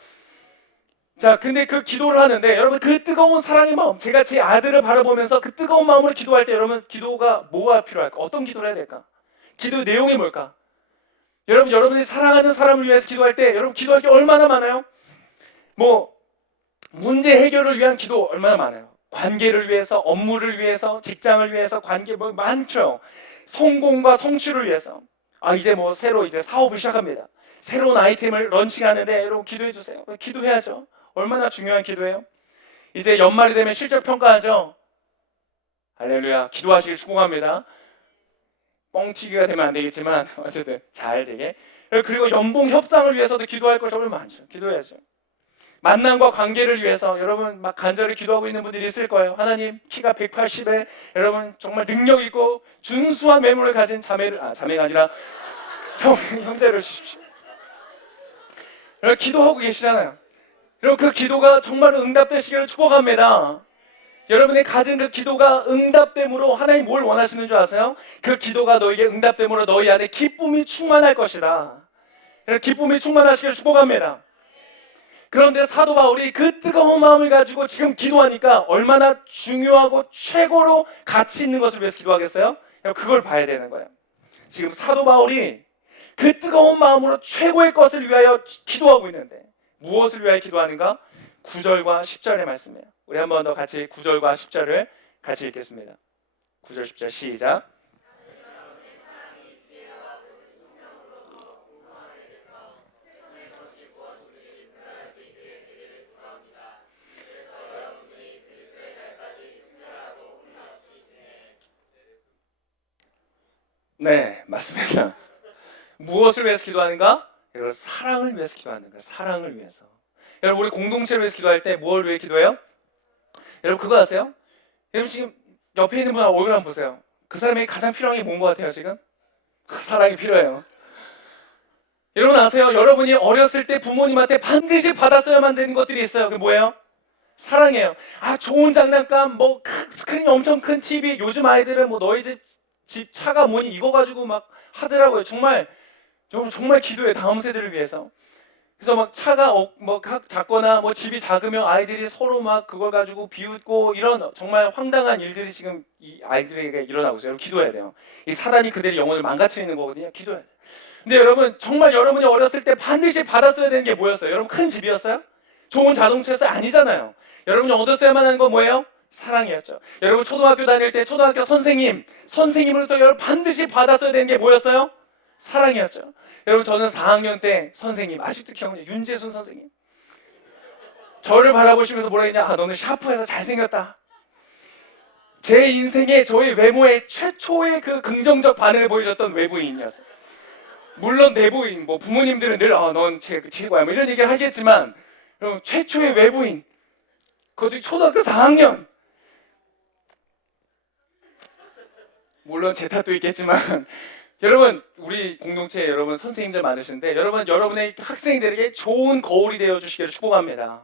자, 근데 그 기도를 하는데 여러분, 그 뜨거운 사랑의 마음, 제가 제 아들을 바라보면서 그 뜨거운 마음으로 기도할 때 여러분, 기도가 뭐가 필요할까? 어떤 기도를 해야 될까? 기도 내용이 뭘까? 여러분, 여러분이 사랑하는 사람을 위해서 기도할 때 여러분, 기도할 게 얼마나 많아요? 뭐 문제 해결을 위한 기도 얼마나 많아요? 관계를 위해서, 업무를 위해서, 직장을 위해서, 관계 뭐 많죠. 성공과 성취를 위해서. 이제 뭐 새로 이제 사업을 시작합니다. 새로운 아이템을 런칭하는데 여러분, 기도해 주세요. 기도해야죠. 얼마나 중요한 기도예요? 이제 연말이 되면 실적 평가하죠. 할렐루야. 기도하시길 축복합니다. 뻥튀기가 되면 안 되겠지만 어쨌든 잘 되게. 그리고 연봉 협상을 위해서도 기도할 거 정말 많죠. 기도해야죠. 만남과 관계를 위해서 여러분 막 간절히 기도하고 있는 분들이 있을 거예요. 하나님, 키가 180에 여러분 정말 능력 있고 준수한 외모를 가진 자매가 아니라 형제를 주십시오. 여러분, 기도하고 계시잖아요. 여러분, 그 기도가 정말 응답되시기를 축복합니다. 여러분이 가진 그 기도가 응답됨으로 하나님 뭘 원하시는 줄 아세요? 그 기도가 너에게 응답됨으로 너희 안에 기쁨이 충만할 것이다. 여러분, 기쁨이 충만하시기를 축복합니다. 그런데 사도 바울이 그 뜨거운 마음을 가지고 지금 기도하니까 얼마나 중요하고 최고로 가치 있는 것을 위해서 기도하겠어요? 그걸 봐야 되는 거예요. 지금 사도 바울이 그 뜨거운 마음으로 최고의 것을 위하여 기도하고 있는데 무엇을 위하여 기도하는가? 9절과 10절의 말씀이에요. 우리 한 번 더 같이 9절과 10절을 같이 읽겠습니다. 9절 10절 시작. 네, 맞습니다. 무엇을 위해서 기도하는가? 여러분, 사랑을 위해서 기도하는 거예요. 사랑을 위해서. 여러분, 우리 공동체를 위해서 기도할 때 뭘 위해 기도해요? 여러분, 그거 아세요? 여러분, 지금 옆에 있는 분 얼굴 한번 보세요. 그 사람에게 가장 필요한 게 뭔 것 같아요, 지금? 사랑이 필요해요. 여러분 아세요? 여러분이 어렸을 때 부모님한테 반드시 받았어야만 되는 것들이 있어요. 그게 뭐예요? 사랑이에요. 좋은 장난감, 뭐 스크린이 엄청 큰 TV. 요즘 아이들은 뭐 너희 집 차가 뭐니 이거 가지고 막 하더라고요. 정말 기도해, 다음 세대를 위해서. 그래서 막 차가 작거나 뭐 집이 작으면 아이들이 서로 막 그걸 가지고 비웃고 이런 정말 황당한 일들이 지금 이 아이들에게 일어나고 있어요. 여러분, 기도해야 돼요. 이 사단이 그들의 영혼을 망가뜨리는 거거든요. 기도해야 돼요. 근데 여러분, 정말 여러분이 어렸을 때 반드시 받았어야 되는 게 뭐였어요? 여러분, 큰 집이었어요? 좋은 자동차였어요? 아니잖아요. 여러분이 얻었어야만 하는 건 뭐예요? 사랑이었죠. 여러분, 초등학교 다닐 때 초등학교 선생님으로부터 여러분 반드시 받았어야 되는 게 뭐였어요? 사랑이었죠. 여러분, 저는 4학년 때 선생님 아직도 기억나요. 윤재순 선생님 저를 바라보시면서 뭐라 했냐? 너는 샤프해서 잘생겼다. 제 인생에 저의 외모에 최초의 그 긍정적 반응을 보여줬던 외부인이었어요. 물론 내부인, 뭐 부모님들은 늘 넌 최고야 뭐 이런 얘기를 하겠지만 여러분, 최초의 외부인, 그것도 초등학교 4학년. 물론 제 탓도 있겠지만 여러분, 우리 공동체에 여러분 선생님들 많으신데 여러분의 학생들에게 좋은 거울이 되어 주시기를 축복합니다.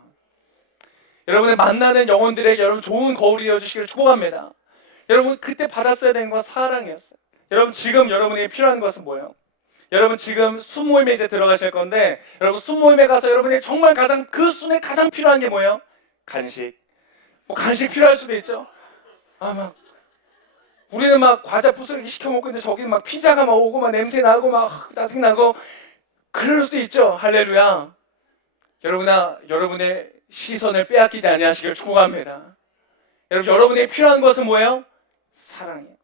여러분의 만나는 영혼들에게 여러분 좋은 거울이 되어 주시기를 축복합니다. 여러분, 그때 받았어야 되는 건 사랑이었어요. 여러분, 지금 여러분에게 필요한 것은 뭐예요? 여러분 지금 수모임에 이제 들어가실 건데 여러분 수모임에 가서 여러분이 정말 가장 그 순에 가장 필요한 게 뭐예요? 간식. 뭐 간식 필요할 수도 있죠. 막 우리는 막 과자 부스러기 시켜 먹고 있는데 저기 막 피자가 막 오고 막 냄새 나고 막 짜증 나고 그럴 수 있죠. 할렐루야. 여러분아, 여러분의 시선을 빼앗기지 아니하시길 축복합니다. 여러분, 여러분에게 필요한 것은 뭐예요? 사랑이에요.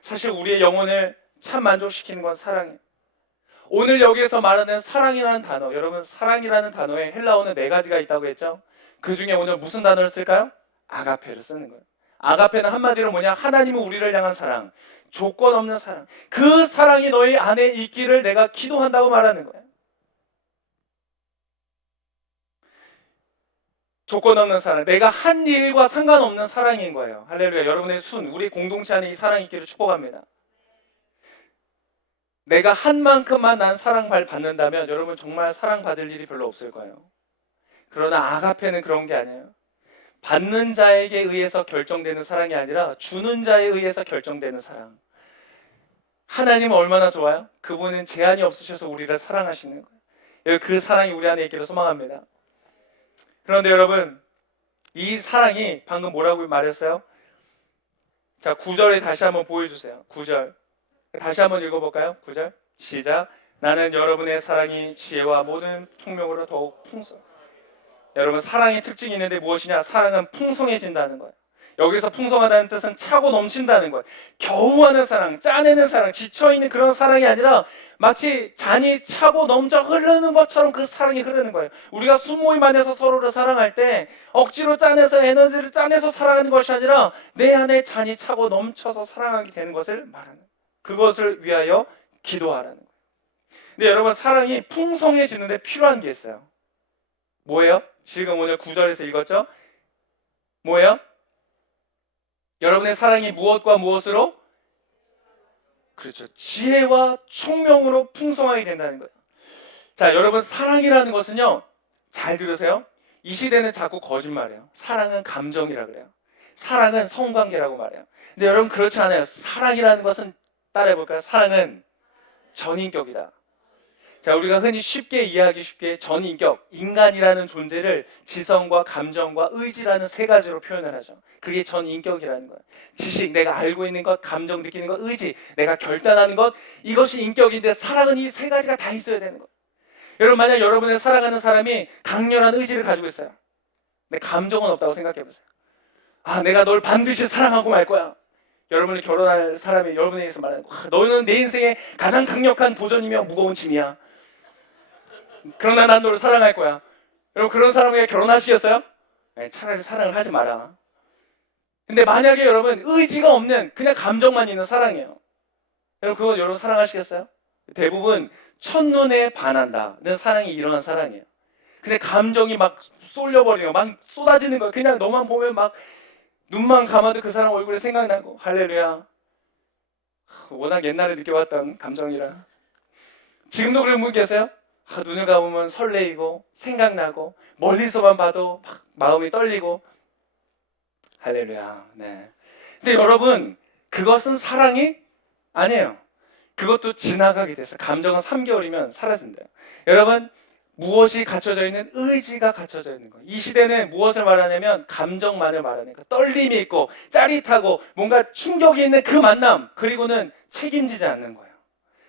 사실 우리의 영혼을 참 만족시키는 건 사랑이에요. 오늘 여기에서 말하는 사랑이라는 단어, 여러분 사랑이라는 단어에 헬라어는 4가지가 있다고 했죠? 그 중에 오늘 무슨 단어를 쓸까요? 아가페를 쓰는 거예요. 아가페는 한마디로 뭐냐? 하나님은 우리를 향한 사랑, 조건 없는 사랑. 그 사랑이 너희 안에 있기를 내가 기도한다고 말하는 거예요. 조건 없는 사랑, 내가 한 일과 상관없는 사랑인 거예요. 할렐루야. 여러분의 우리 공동체 안에 이 사랑이 있기를 축복합니다. 내가 한 만큼만 난 사랑 받는다면 여러분 정말 사랑받을 일이 별로 없을 거예요. 그러나 아가페는 그런 게 아니에요. 받는 자에게 의해서 결정되는 사랑이 아니라 주는 자에 의해서 결정되는 사랑. 하나님은 얼마나 좋아요? 그분은 제한이 없으셔서 우리를 사랑하시는 거예요. 그 사랑이 우리 안에 있기를 소망합니다. 그런데 여러분, 이 사랑이 방금 뭐라고 말했어요? 자, 9절에 다시 한번 보여주세요. 9절 다시 한번 읽어볼까요? 9절 시작. 나는 여러분의 사랑이 지혜와 모든 총명으로 더욱 풍성. 여러분, 사랑의 특징이 있는데 무엇이냐? 사랑은 풍성해진다는 거예요. 여기서 풍성하다는 뜻은 차고 넘친다는 거예요. 겨우하는 사랑, 짜내는 사랑, 지쳐있는 그런 사랑이 아니라 마치 잔이 차고 넘쳐 흐르는 것처럼 그 사랑이 흐르는 거예요. 우리가 수모임 안에서 서로를 사랑할 때 억지로 짜내서 에너지를 짜내서 사랑하는 것이 아니라 내 안에 잔이 차고 넘쳐서 사랑하게 되는 것을 말하는 거예요. 그것을 위하여 기도하라는 거예요. 근데 여러분, 사랑이 풍성해지는데 필요한 게 있어요. 뭐예요? 지금 오늘 9절에서 읽었죠? 뭐예요? 여러분의 사랑이 무엇과 무엇으로? 그렇죠. 지혜와 총명으로 풍성하게 된다는 거예요. 자, 여러분, 사랑이라는 것은요, 잘 들으세요. 이 시대는 자꾸 거짓말해요. 사랑은 감정이라 그래요. 사랑은 성관계라고 말해요. 근데 여러분, 그렇지 않아요. 사랑이라는 것은 따라해볼까요? 사랑은 전인격이다. 자, 우리가 흔히 쉽게 이해하기 쉽게 전인격, 인간이라는 존재를 지성과 감정과 의지라는 3가지로 표현을 하죠. 그게 전인격이라는 거예요. 지식, 내가 알고 있는 것, 감정 느끼는 것, 의지, 내가 결단하는 것, 이것이 인격인데 사랑은 이 3가지가 다 있어야 되는 거예요. 여러분, 만약 여러분의 사랑하는 사람이 강렬한 의지를 가지고 있어요. 근데 감정은 없다고 생각해 보세요. 아, 내가 널 반드시 사랑하고 말 거야. 여러분이 결혼할 사람이 여러분에게서 말하는 거, 너는 내 인생의 가장 강력한 도전이며 무거운 짐이야. 그러나 난 너를 사랑할 거야. 여러분, 그런 사람에게 결혼하시겠어요? 네, 차라리 사랑을 하지 마라. 근데 만약에 여러분 의지가 없는 그냥 감정만 있는 사랑이에요. 여러분, 그거 여러분 사랑하시겠어요? 대부분 첫눈에 반한다는 사랑이 이런 사랑이에요. 근데 감정이 막 쏠려버리고 막 쏟아지는 거예요. 그냥 너만 보면 막 눈만 감아도 그 사람 얼굴에 생각나고. 할렐루야. 워낙 옛날에 느껴봤던 감정이라. 지금도 그런 분 계세요? 눈을 감으면 설레이고 생각나고 멀리서만 봐도 막 마음이 떨리고. 할렐루야. 네. 근데 여러분, 그것은 사랑이 아니에요. 그것도 지나가게 돼서 감정은 3개월이면 사라진대요. 여러분, 무엇이 갖춰져 있는? 의지가 갖춰져 있는 거예요. 이 시대는 무엇을 말하냐면 감정만을 말하니까 떨림이 있고 짜릿하고 뭔가 충격이 있는 그 만남, 그리고는 책임지지 않는 거예요.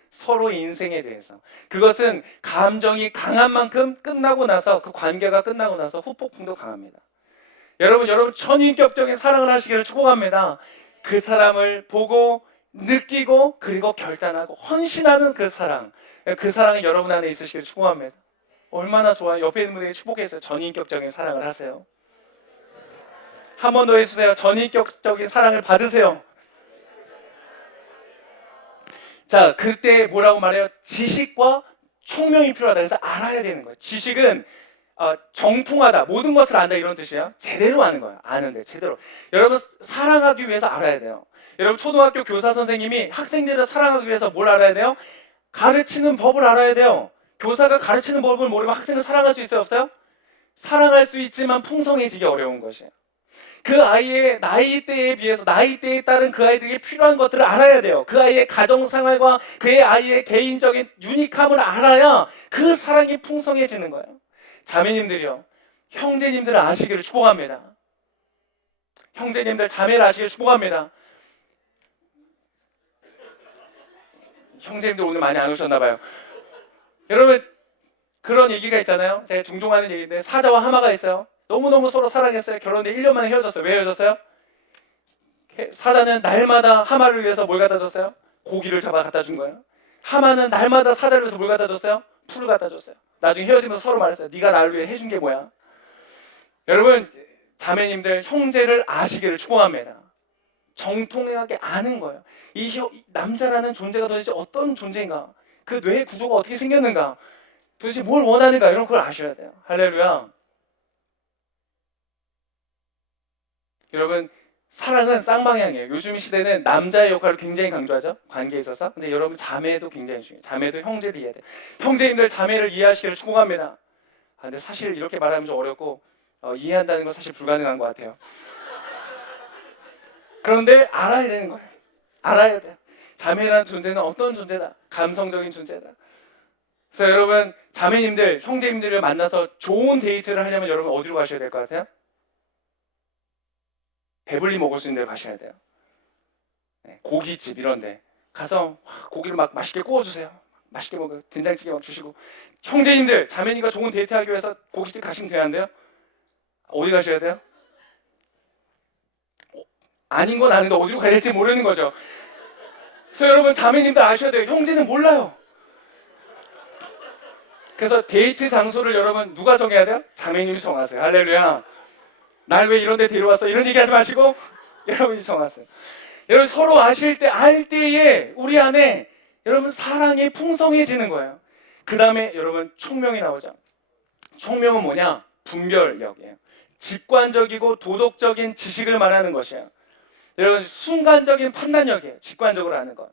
서로 인생에 대해서. 그것은 감정이 강한 만큼 끝나고 나서, 그 관계가 끝나고 나서 후폭풍도 강합니다. 여러분 전인격적인 사랑을 하시기를 축복합니다. 그 사람을 보고 느끼고 그리고 결단하고 헌신하는 그 사랑이 여러분 안에 있으시기를 축복합니다. 얼마나 좋아요. 옆에 있는 분에게 축복해서 전인격적인 사랑을 하세요. 한 번 더 해주세요. 전인격적인 사랑을 받으세요. 자, 그때 뭐라고 말해요? 지식과 총명이 필요하다. 그래서 알아야 되는 거예요. 지식은 정통하다, 모든 것을 안다, 이런 뜻이에요. 제대로 아는 거예요. 아는데 제대로. 여러분, 사랑하기 위해서 알아야 돼요. 여러분, 초등학교 교사 선생님이 학생들을 사랑하기 위해서 뭘 알아야 돼요? 가르치는 법을 알아야 돼요. 교사가 가르치는 법을 모르면 학생을 사랑할 수 있어요, 없어요? 사랑할 수 있지만 풍성해지기 어려운 것이에요. 그 아이의 나이대에 비해서 나이대에 따른 그 아이들에게 필요한 것들을 알아야 돼요. 그 아이의 가정생활과 그의 아이의 개인적인 유니크함을 알아야 그 사랑이 풍성해지는 거예요. 자매님들이요, 형제님들을 아시기를 축복합니다. 형제님들, 자매를 아시기를 축복합니다. 형제님들 오늘 많이 안 오셨나 봐요. 여러분, 그런 얘기가 있잖아요. 제가 종종 하는 얘기인데, 사자와 하마가 있어요. 너무너무 서로 사랑했어요. 결혼해 1년 만에 헤어졌어요. 왜 헤어졌어요? 사자는 날마다 하마를 위해서 뭘 갖다 줬어요? 고기를 잡아 갖다 준 거예요. 하마는 날마다 사자를 위해서 뭘 갖다 줬어요? 풀을 갖다 줬어요. 나중에 헤어지면서 서로 말했어요. 네가 나를 위해 해준 게 뭐야? 여러분, 자매님들, 형제를 아시기를 축복합니다. 정통하게 아는 거예요. 이 남자라는 존재가 도대체 어떤 존재인가? 그 뇌 구조가 어떻게 생겼는가? 도대체 뭘 원하는가? 이런 걸 아셔야 돼요. 할렐루야. 여러분, 사랑은 쌍방향이에요. 요즘 시대는 남자의 역할을 굉장히 강조하죠, 관계에 있어서. 근데 여러분, 자매도 굉장히 중요해요. 자매도 형제를 이해해야 돼요. 형제님들, 자매를 이해하시기를 축복합니다. 근데 사실 이렇게 말하면 좀 어렵고 이해한다는 건 사실 불가능한 것 같아요. 그런데 알아야 되는 거예요. 알아야 돼요. 자매라는 존재는 어떤 존재다? 감성적인 존재다. 그래서 여러분, 자매님들, 형제님들을 만나서 좋은 데이트를 하려면 여러분 어디로 가셔야 될 것 같아요? 배불리 먹을 수 있는 데 가셔야 돼요. 고깃집 이런 데 가서 고기를 막 맛있게 구워주세요. 맛있게 먹어, 된장찌개 막 주시고. 형제님들, 자매님과 좋은 데이트하기 위해서 고깃집 가시면 되는데요. 어디 가셔야 돼요? 아닌 건 아는데 어디로 가야 될지 모르는 거죠. 그래서 여러분, 자매님들 아셔야 돼요. 형제는 몰라요. 그래서 데이트 장소를 여러분 누가 정해야 돼요? 자매님이 정하세요. 할렐루야. 날 왜 이런 데 데려왔어? 이런 얘기 하지 마시고 여러분이 정하세요. 여러분, 서로 아실 때, 알 때에 우리 안에 여러분 사랑이 풍성해지는 거예요. 그 다음에 여러분 총명이 나오죠. 총명은 뭐냐? 분별력이에요. 직관적이고 도덕적인 지식을 말하는 것이에요. 여러분, 순간적인 판단력이에요. 직관적으로 하는 것.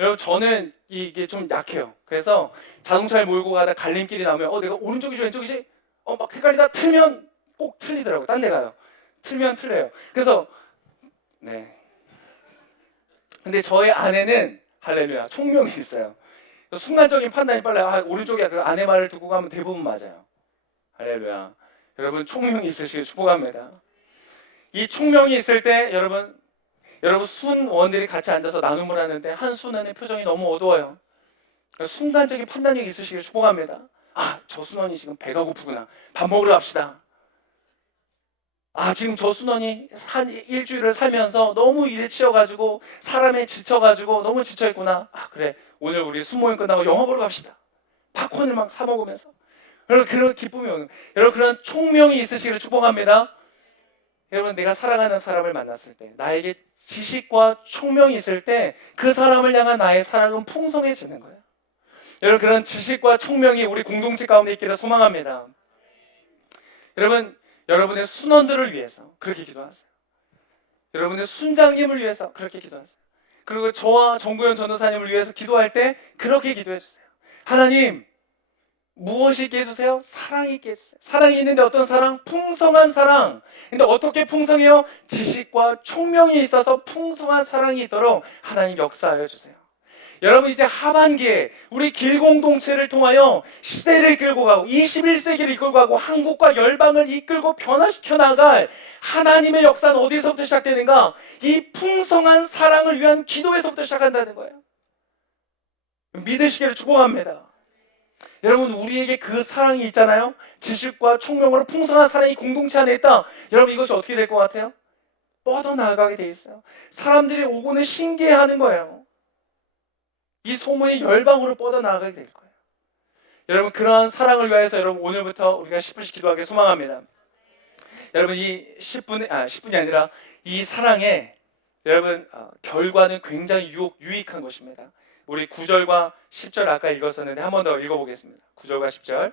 여러분, 저는 이게 좀 약해요. 그래서 자동차를 몰고 가다 갈림길이 나오면 내가 오른쪽이지 왼쪽이지? 막 헷갈리다 틀면 꼭 틀리더라고요. 딴 데 가요. 틀면 틀려요. 그래서 네. 근데 저의 아내는 할렐루야, 총명이 있어요. 순간적인 판단이 빨라요. 오른쪽에 그 아내 말을 두고 가면 대부분 맞아요. 할렐루야. 여러분, 총명이 있으시길 축복합니다. 이 총명이 있을 때 여러분 순원들이 같이 앉아서 나눔을 하는데 한 순원의 표정이 너무 어두워요. 순간적인 판단력이 있으시길 축복합니다. 저 순원이 지금 배가 고프구나. 밥 먹으러 갑시다. 지금 저 순원이 한 일주일을 살면서 너무 일에 치여가지고 사람에 지쳐가지고 너무 지쳐있구나. 그래, 오늘 우리 순모임 끝나고 영화 보러 갑시다. 팝콘을 막 사 먹으면서. 여러분, 그런 기쁨이 오는, 여러분, 그런 총명이 있으시기를 축복합니다. 여러분, 내가 사랑하는 사람을 만났을 때, 나에게 지식과 총명이 있을 때 그 사람을 향한 나의 사랑은 풍성해지는 거예요. 여러분, 그런 지식과 총명이 우리 공동체 가운데 있기를 소망합니다. 여러분, 여러분의 순원들을 위해서 그렇게 기도하세요. 여러분의 순장님을 위해서 그렇게 기도하세요. 그리고 저와 정구현 전도사님을 위해서 기도할 때 그렇게 기도해 주세요. 하나님, 무엇이 있게 해주세요? 사랑이 있게 해주세요. 사랑이 있는데 어떤 사랑? 풍성한 사랑. 근데 어떻게 풍성해요? 지식과 총명이 있어서 풍성한 사랑이 있도록 하나님 역사하여 주세요. 여러분, 이제 하반기에 우리 길공동체를 통하여 시대를 이끌고 가고 21세기를 이끌고 가고 한국과 열방을 이끌고 변화시켜 나갈 하나님의 역사는 어디서부터 시작되는가? 이 풍성한 사랑을 위한 기도에서부터 시작한다는 거예요. 믿으시기를 축복합니다. 여러분, 우리에게 그 사랑이 있잖아요. 지식과 총명으로 풍성한 사랑이 공동체 안에 있다. 여러분, 이것이 어떻게 될 것 같아요? 뻗어나가게 돼 있어요. 사람들이 오고는 신기해하는 거예요. 이 소문이 열방으로 뻗어나가게 될 거예요. 여러분, 그러한 사랑을 위해서 여러분 오늘부터 우리가 10분씩 기도하길 소망합니다. 여러분, 이 10분이 아니라 이 사랑의 여러분 결과는 굉장히 유익한 것입니다. 우리 9절과 10절 아까 읽었었는데 한 번 더 읽어보겠습니다. 9절과 10절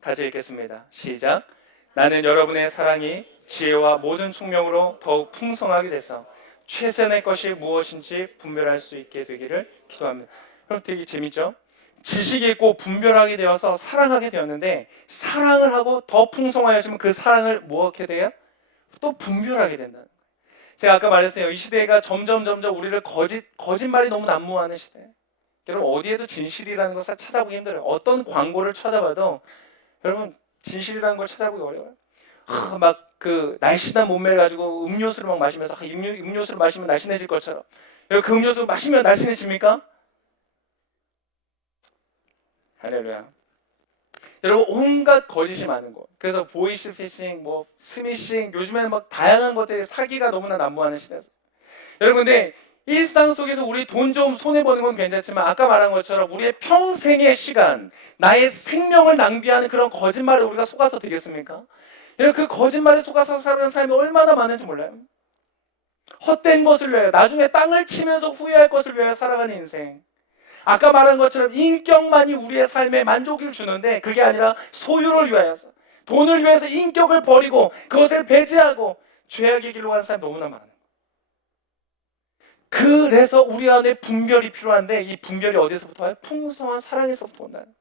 같이 읽겠습니다. 시작. 나는 여러분의 사랑이 지혜와 모든 총명으로 더욱 풍성하게 돼서 최선의 것이 무엇인지 분별할 수 있게 되기를 기도합니다. 그럼 되게 재밌죠? 지식이 있고 분별하게 되어서 사랑하게 되었는데 사랑을 하고 더 풍성하여지면 그 사랑을 뭐 하게 돼요? 또 분별하게 된다는 거예요. 제가 아까 말했어요. 이 시대가 점점 우리를 거짓말이 너무 난무하는 시대. 여러분 어디에도 진실이라는 것을 찾아보기 힘들어요. 어떤 광고를 찾아봐도 여러분 진실이라는 걸 찾아보기 어려워요. 막 그 날씬한 몸매를 가지고 음료수를 막 마시면서 음료수를 마시면 날씬해질 것처럼. 여러분 그 음료수 마시면 날씬해집니까? 할렐루야. 여러분 온갖 거짓이 많은 거. 그래서 보이스피싱, 뭐 스미싱, 요즘에는 막 다양한 것들이 사기가 너무나 난무하는 시대에서. 여러분 근데 일상 속에서 우리 돈 좀 손해 보는 건 괜찮지만 아까 말한 것처럼 우리의 평생의 시간, 나의 생명을 낭비하는 그런 거짓말에 우리가 속아서 되겠습니까? 여러분 그 거짓말에 속아서 사는 삶이 얼마나 많은지 몰라요. 헛된 것을 위하여, 나중에 땅을 치면서 후회할 것을 위하여 살아가는 인생. 아까 말한 것처럼 인격만이 우리의 삶에 만족을 주는데 그게 아니라 소유를 위하여서, 돈을 위해서 인격을 버리고 그것을 배제하고 죄악의 길로 가는 사람이 너무나 많아요. 그래서 우리 안에 분별이 필요한데 이 분별이 어디서부터 와요? 풍성한 사랑에서부터 온다는.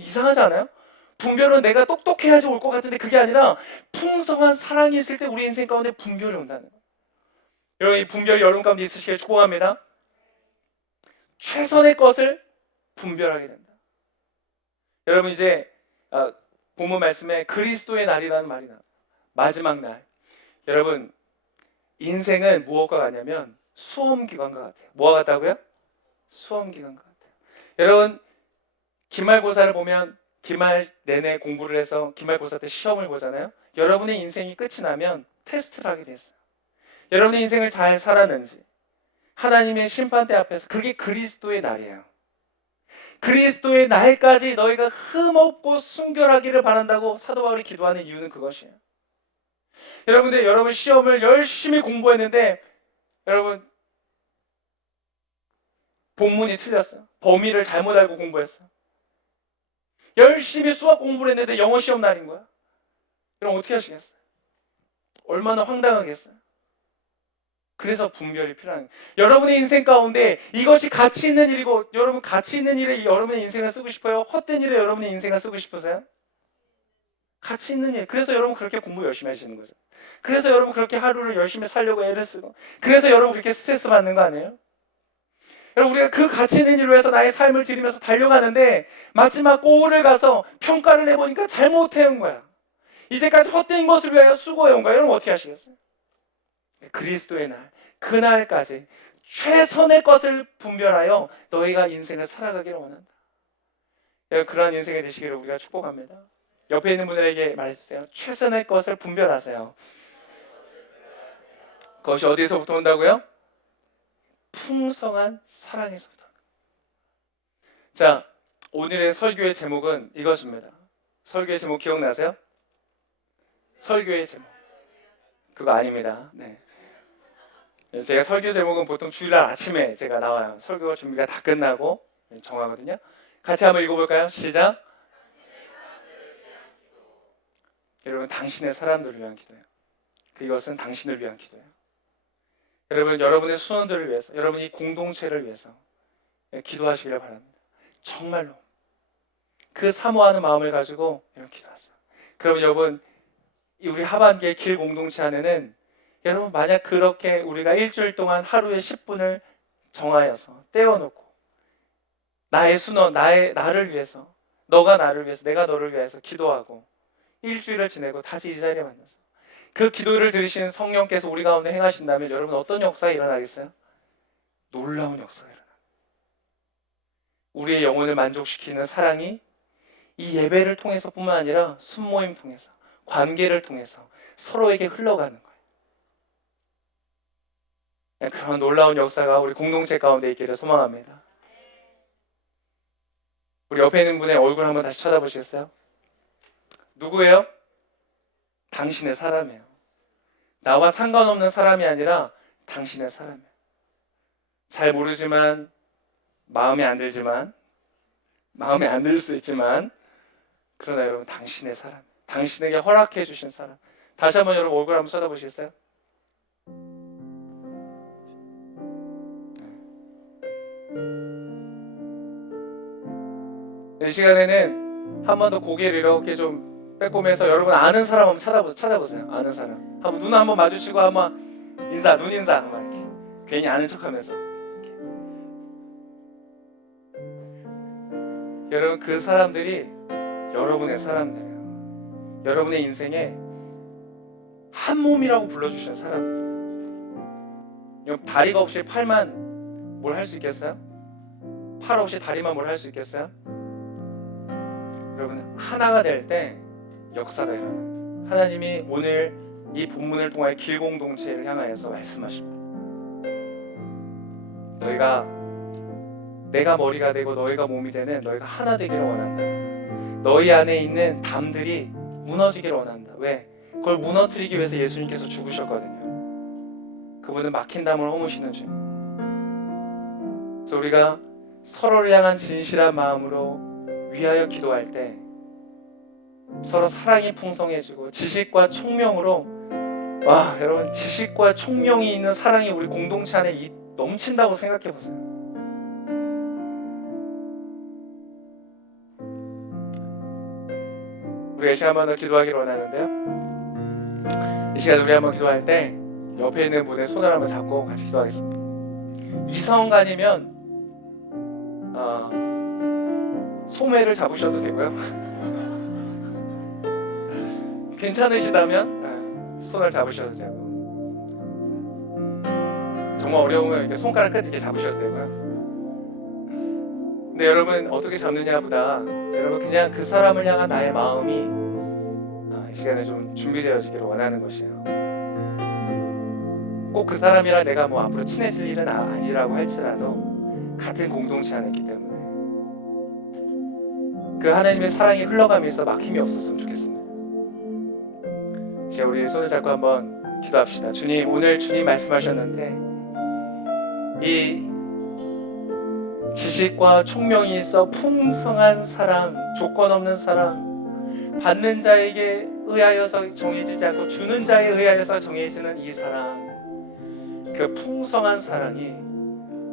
이상하지 않아요? 분별은 내가 똑똑해야지 올 것 같은데 그게 아니라 풍성한 사랑이 있을 때 우리 인생 가운데 분별이 온다는 거예요. 여러분 이 분별이 여러분 가운데 있으시길 축복합니다. 최선의 것을 분별하게 된다. 여러분 이제 본문 말씀에 그리스도의 날이라는 말이 나와요. 마지막 날. 여러분 인생은 무엇과 같냐면 수험기간과 같아요. 뭐와 같다고요? 수험기간과 같아요. 여러분 기말고사를 보면 기말 내내 공부를 해서 기말고사 때 시험을 보잖아요. 여러분의 인생이 끝이 나면 테스트를 하게 됐어요. 여러분의 인생을 잘 살았는지 하나님의 심판대 앞에서, 그게 그리스도의 날이에요. 그리스도의 날까지 너희가 흠없고 순결하기를 바란다고 사도 바울이 기도하는 이유는 그것이에요. 여러분들 여러분 시험을 열심히 공부했는데 여러분 본문이 틀렸어요. 범위를 잘못 알고 공부했어요. 열심히 수학 공부를 했는데 영어 시험 날인 거야. 그럼 어떻게 하시겠어요? 얼마나 황당하겠어요? 그래서 분별이 필요한 거예요. 여러분의 인생 가운데 이것이 가치 있는 일이고, 여러분 가치 있는 일에 여러분의 인생을 쓰고 싶어요? 헛된 일에 여러분의 인생을 쓰고 싶으세요? 가치 있는 일. 그래서 여러분 그렇게 공부 열심히 하시는 거죠. 그래서 여러분 그렇게 하루를 열심히 살려고 애를 쓰고, 그래서 여러분 그렇게 스트레스 받는 거 아니에요? 여러분 우리가 그 가치 있는 일을 위해서 나의 삶을 드리면서 달려가는데 마지막 고을을 가서 평가를 해보니까 잘못해온 거야. 이제까지 헛된 것을 위하여 수고해온 거야. 여러분 어떻게 하시겠어요? 그리스도의 날, 그날까지 최선의 것을 분별하여 너희가 인생을 살아가기를 원한다. 여러분 그러한 인생이 되시기를 우리가 축복합니다. 옆에 있는 분들에게 말해주세요. 최선의 것을 분별하세요. 그것이 어디서부터 온다고요? 풍성한 사랑에서부터. 자, 오늘의 설교의 제목은 이것입니다. 설교의 제목 기억나세요? 설교의 제목 그거 아닙니다. 네. 제가 설교 제목은 보통 주일날 아침에 제가 나와요. 설교 준비가 다 끝나고 정하거든요. 같이 한번 읽어볼까요? 시작. 여러분 당신의 사람들을 위한 기도예요. 그것은 당신을 위한 기도예요. 여러분 여러분의 수원들을 위해서, 여러분 이 공동체를 위해서 기도하시기를 바랍니다. 정말로 그 사모하는 마음을 가지고 여러분 기도하세요. 그러면 여러분 우리 하반기의 길 공동체 안에는 여러분 만약 그렇게 우리가 일주일 동안 하루에 10분을 정하여서 떼어놓고 나의 순원, 나를 위해서, 너가 나를 위해서, 내가 너를 위해서 기도하고 일주일을 지내고 다시 이 자리에 만나서 그 기도를 들으시는 성령께서 우리 가운데 행하신다면 여러분 어떤 역사가 일어나겠어요? 놀라운 역사가 일어나요. 우리의 영혼을 만족시키는 사랑이 이 예배를 통해서뿐만 아니라 순모임 통해서, 관계를 통해서 서로에게 흘러가는 거예요. 그런 놀라운 역사가 우리 공동체 가운데 있기를 소망합니다. 우리 옆에 있는 분의 얼굴 한번 다시 쳐다보시겠어요? 누구예요? 당신의 사람이에요. 나와 상관없는 사람이 아니라 당신의 사람이에요. 잘 모르지만, 마음에 안 들지만, 마음에 안 들 수 있지만, 그러나 여러분 당신의 사람, 당신에게 허락해 주신 사람. 다시 한번 여러분 얼굴 한번 쳐다보시겠어요? 이 시간에는 한 번 더 고개를 이렇게 좀 빼꼼해서 여러분 아는 사람 한번 찾아보세요. 아는 사람 한번 눈 한번 마주치고 한번 눈 인사 한번 이렇게 괜히 아는 척하면서 여러분 그 사람들이 여러분의 사람들이에요. 여러분의 인생에 한 몸이라고 불러주신 사람들. 다리가 없이 팔만 뭘 할 수 있겠어요? 팔 없이 다리만 뭘 할 수 있겠어요? 여러분 하나가 될 때 역사가 일어나요. 하나님이 오늘 이 본문을 통하여 길공동체를 향하여서 말씀하십니다. 너희가 내가 머리가 되고 너희가 몸이 되는 너희가 하나 되기를 원한다. 너희 안에 있는 담들이 무너지기를 원한다. 왜? 그걸 무너뜨리기 위해서 예수님께서 죽으셨거든요. 그분은 막힌 담을 허무시는 주. 그래서 우리가 서로를 향한 진실한 마음으로 위하여 기도할 때 서로 사랑이 풍성해지고 지식과 총명으로 여러분 지식과 총명이 있는 사랑이 우리 공동체 안에 넘친다고 생각해 보세요. 우리 이 시간 한번 더 기도하기를 원하는데요. 이 시간 우리 한번 기도할 때 옆에 있는 분의 손을 한번 잡고 같이 기도하겠습니다. 이성간이면 소매를 잡으셔도 되고요. 괜찮으시다면 손을 잡으셔도 되고, 정말 어려우면 이렇게 손가락 끝 이렇게 잡으셔도 되고요. 근데 여러분 어떻게 잡느냐보다 여러분 그냥 그 사람을 향한 나의 마음이 이 시간에 좀 준비되어지기를 원하는 것이에요. 꼭 그 사람이랑 내가 뭐 앞으로 친해질 일은 아니라고 할지라도 같은 공동체 안에 있기 때문에 그 하나님의 사랑이 흘러가면서 막힘이 없었으면 좋겠습니다. 이제 우리 손을 잡고 한번 기도합시다. 주님, 오늘 주님 말씀하셨는데 이 지식과 총명이 있어 풍성한 사랑, 조건 없는 사랑, 받는 자에게 의하여서 정해지지 않고 주는 자에 의하여서 정해지는 이 사랑, 그 풍성한 사랑이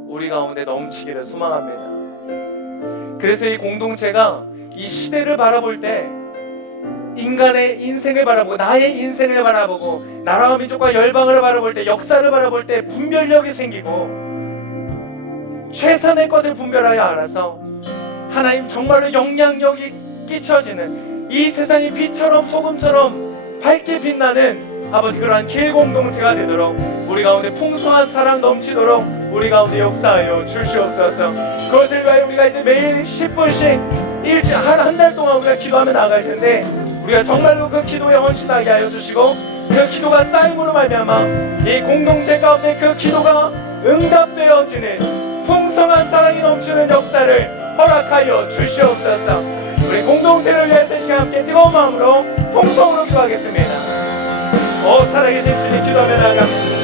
우리 가운데 넘치기를 소망합니다. 그래서 이 공동체가 이 시대를 바라볼 때 인간의 인생을 바라보고 나의 인생을 바라보고 나라와 민족과 열방을 바라볼 때 역사를 바라볼 때 분별력이 생기고 최선의 것을 분별하여 알아서 하나님 정말로 영향력이 끼쳐지는 이 세상이 빛처럼 소금처럼 밝게 빛나는 아버지 그러한 길공동체가 되도록 우리 가운데 풍성한 사랑 넘치도록 우리 가운데 역사하여 주시옵소서. 그것을 위하여 우리가 이제 매일 10분씩 일주일 한 달 동안 우리가 기도하며 나아갈 텐데 우리가 정말로 그 기도에 헌신하게 하여 주시고 그 기도가 쌓임으로 말미암아 이 공동체 가운데 그 기도가 응답되어지는 풍성한 사랑이 넘치는 역사를 허락하여 주시옵소서. 우리 공동체를 위해서 시간 함께 뜨거운 마음으로 통성으로 기도하겠습니다. 살아계신 주님 기도하며 나아갑니다.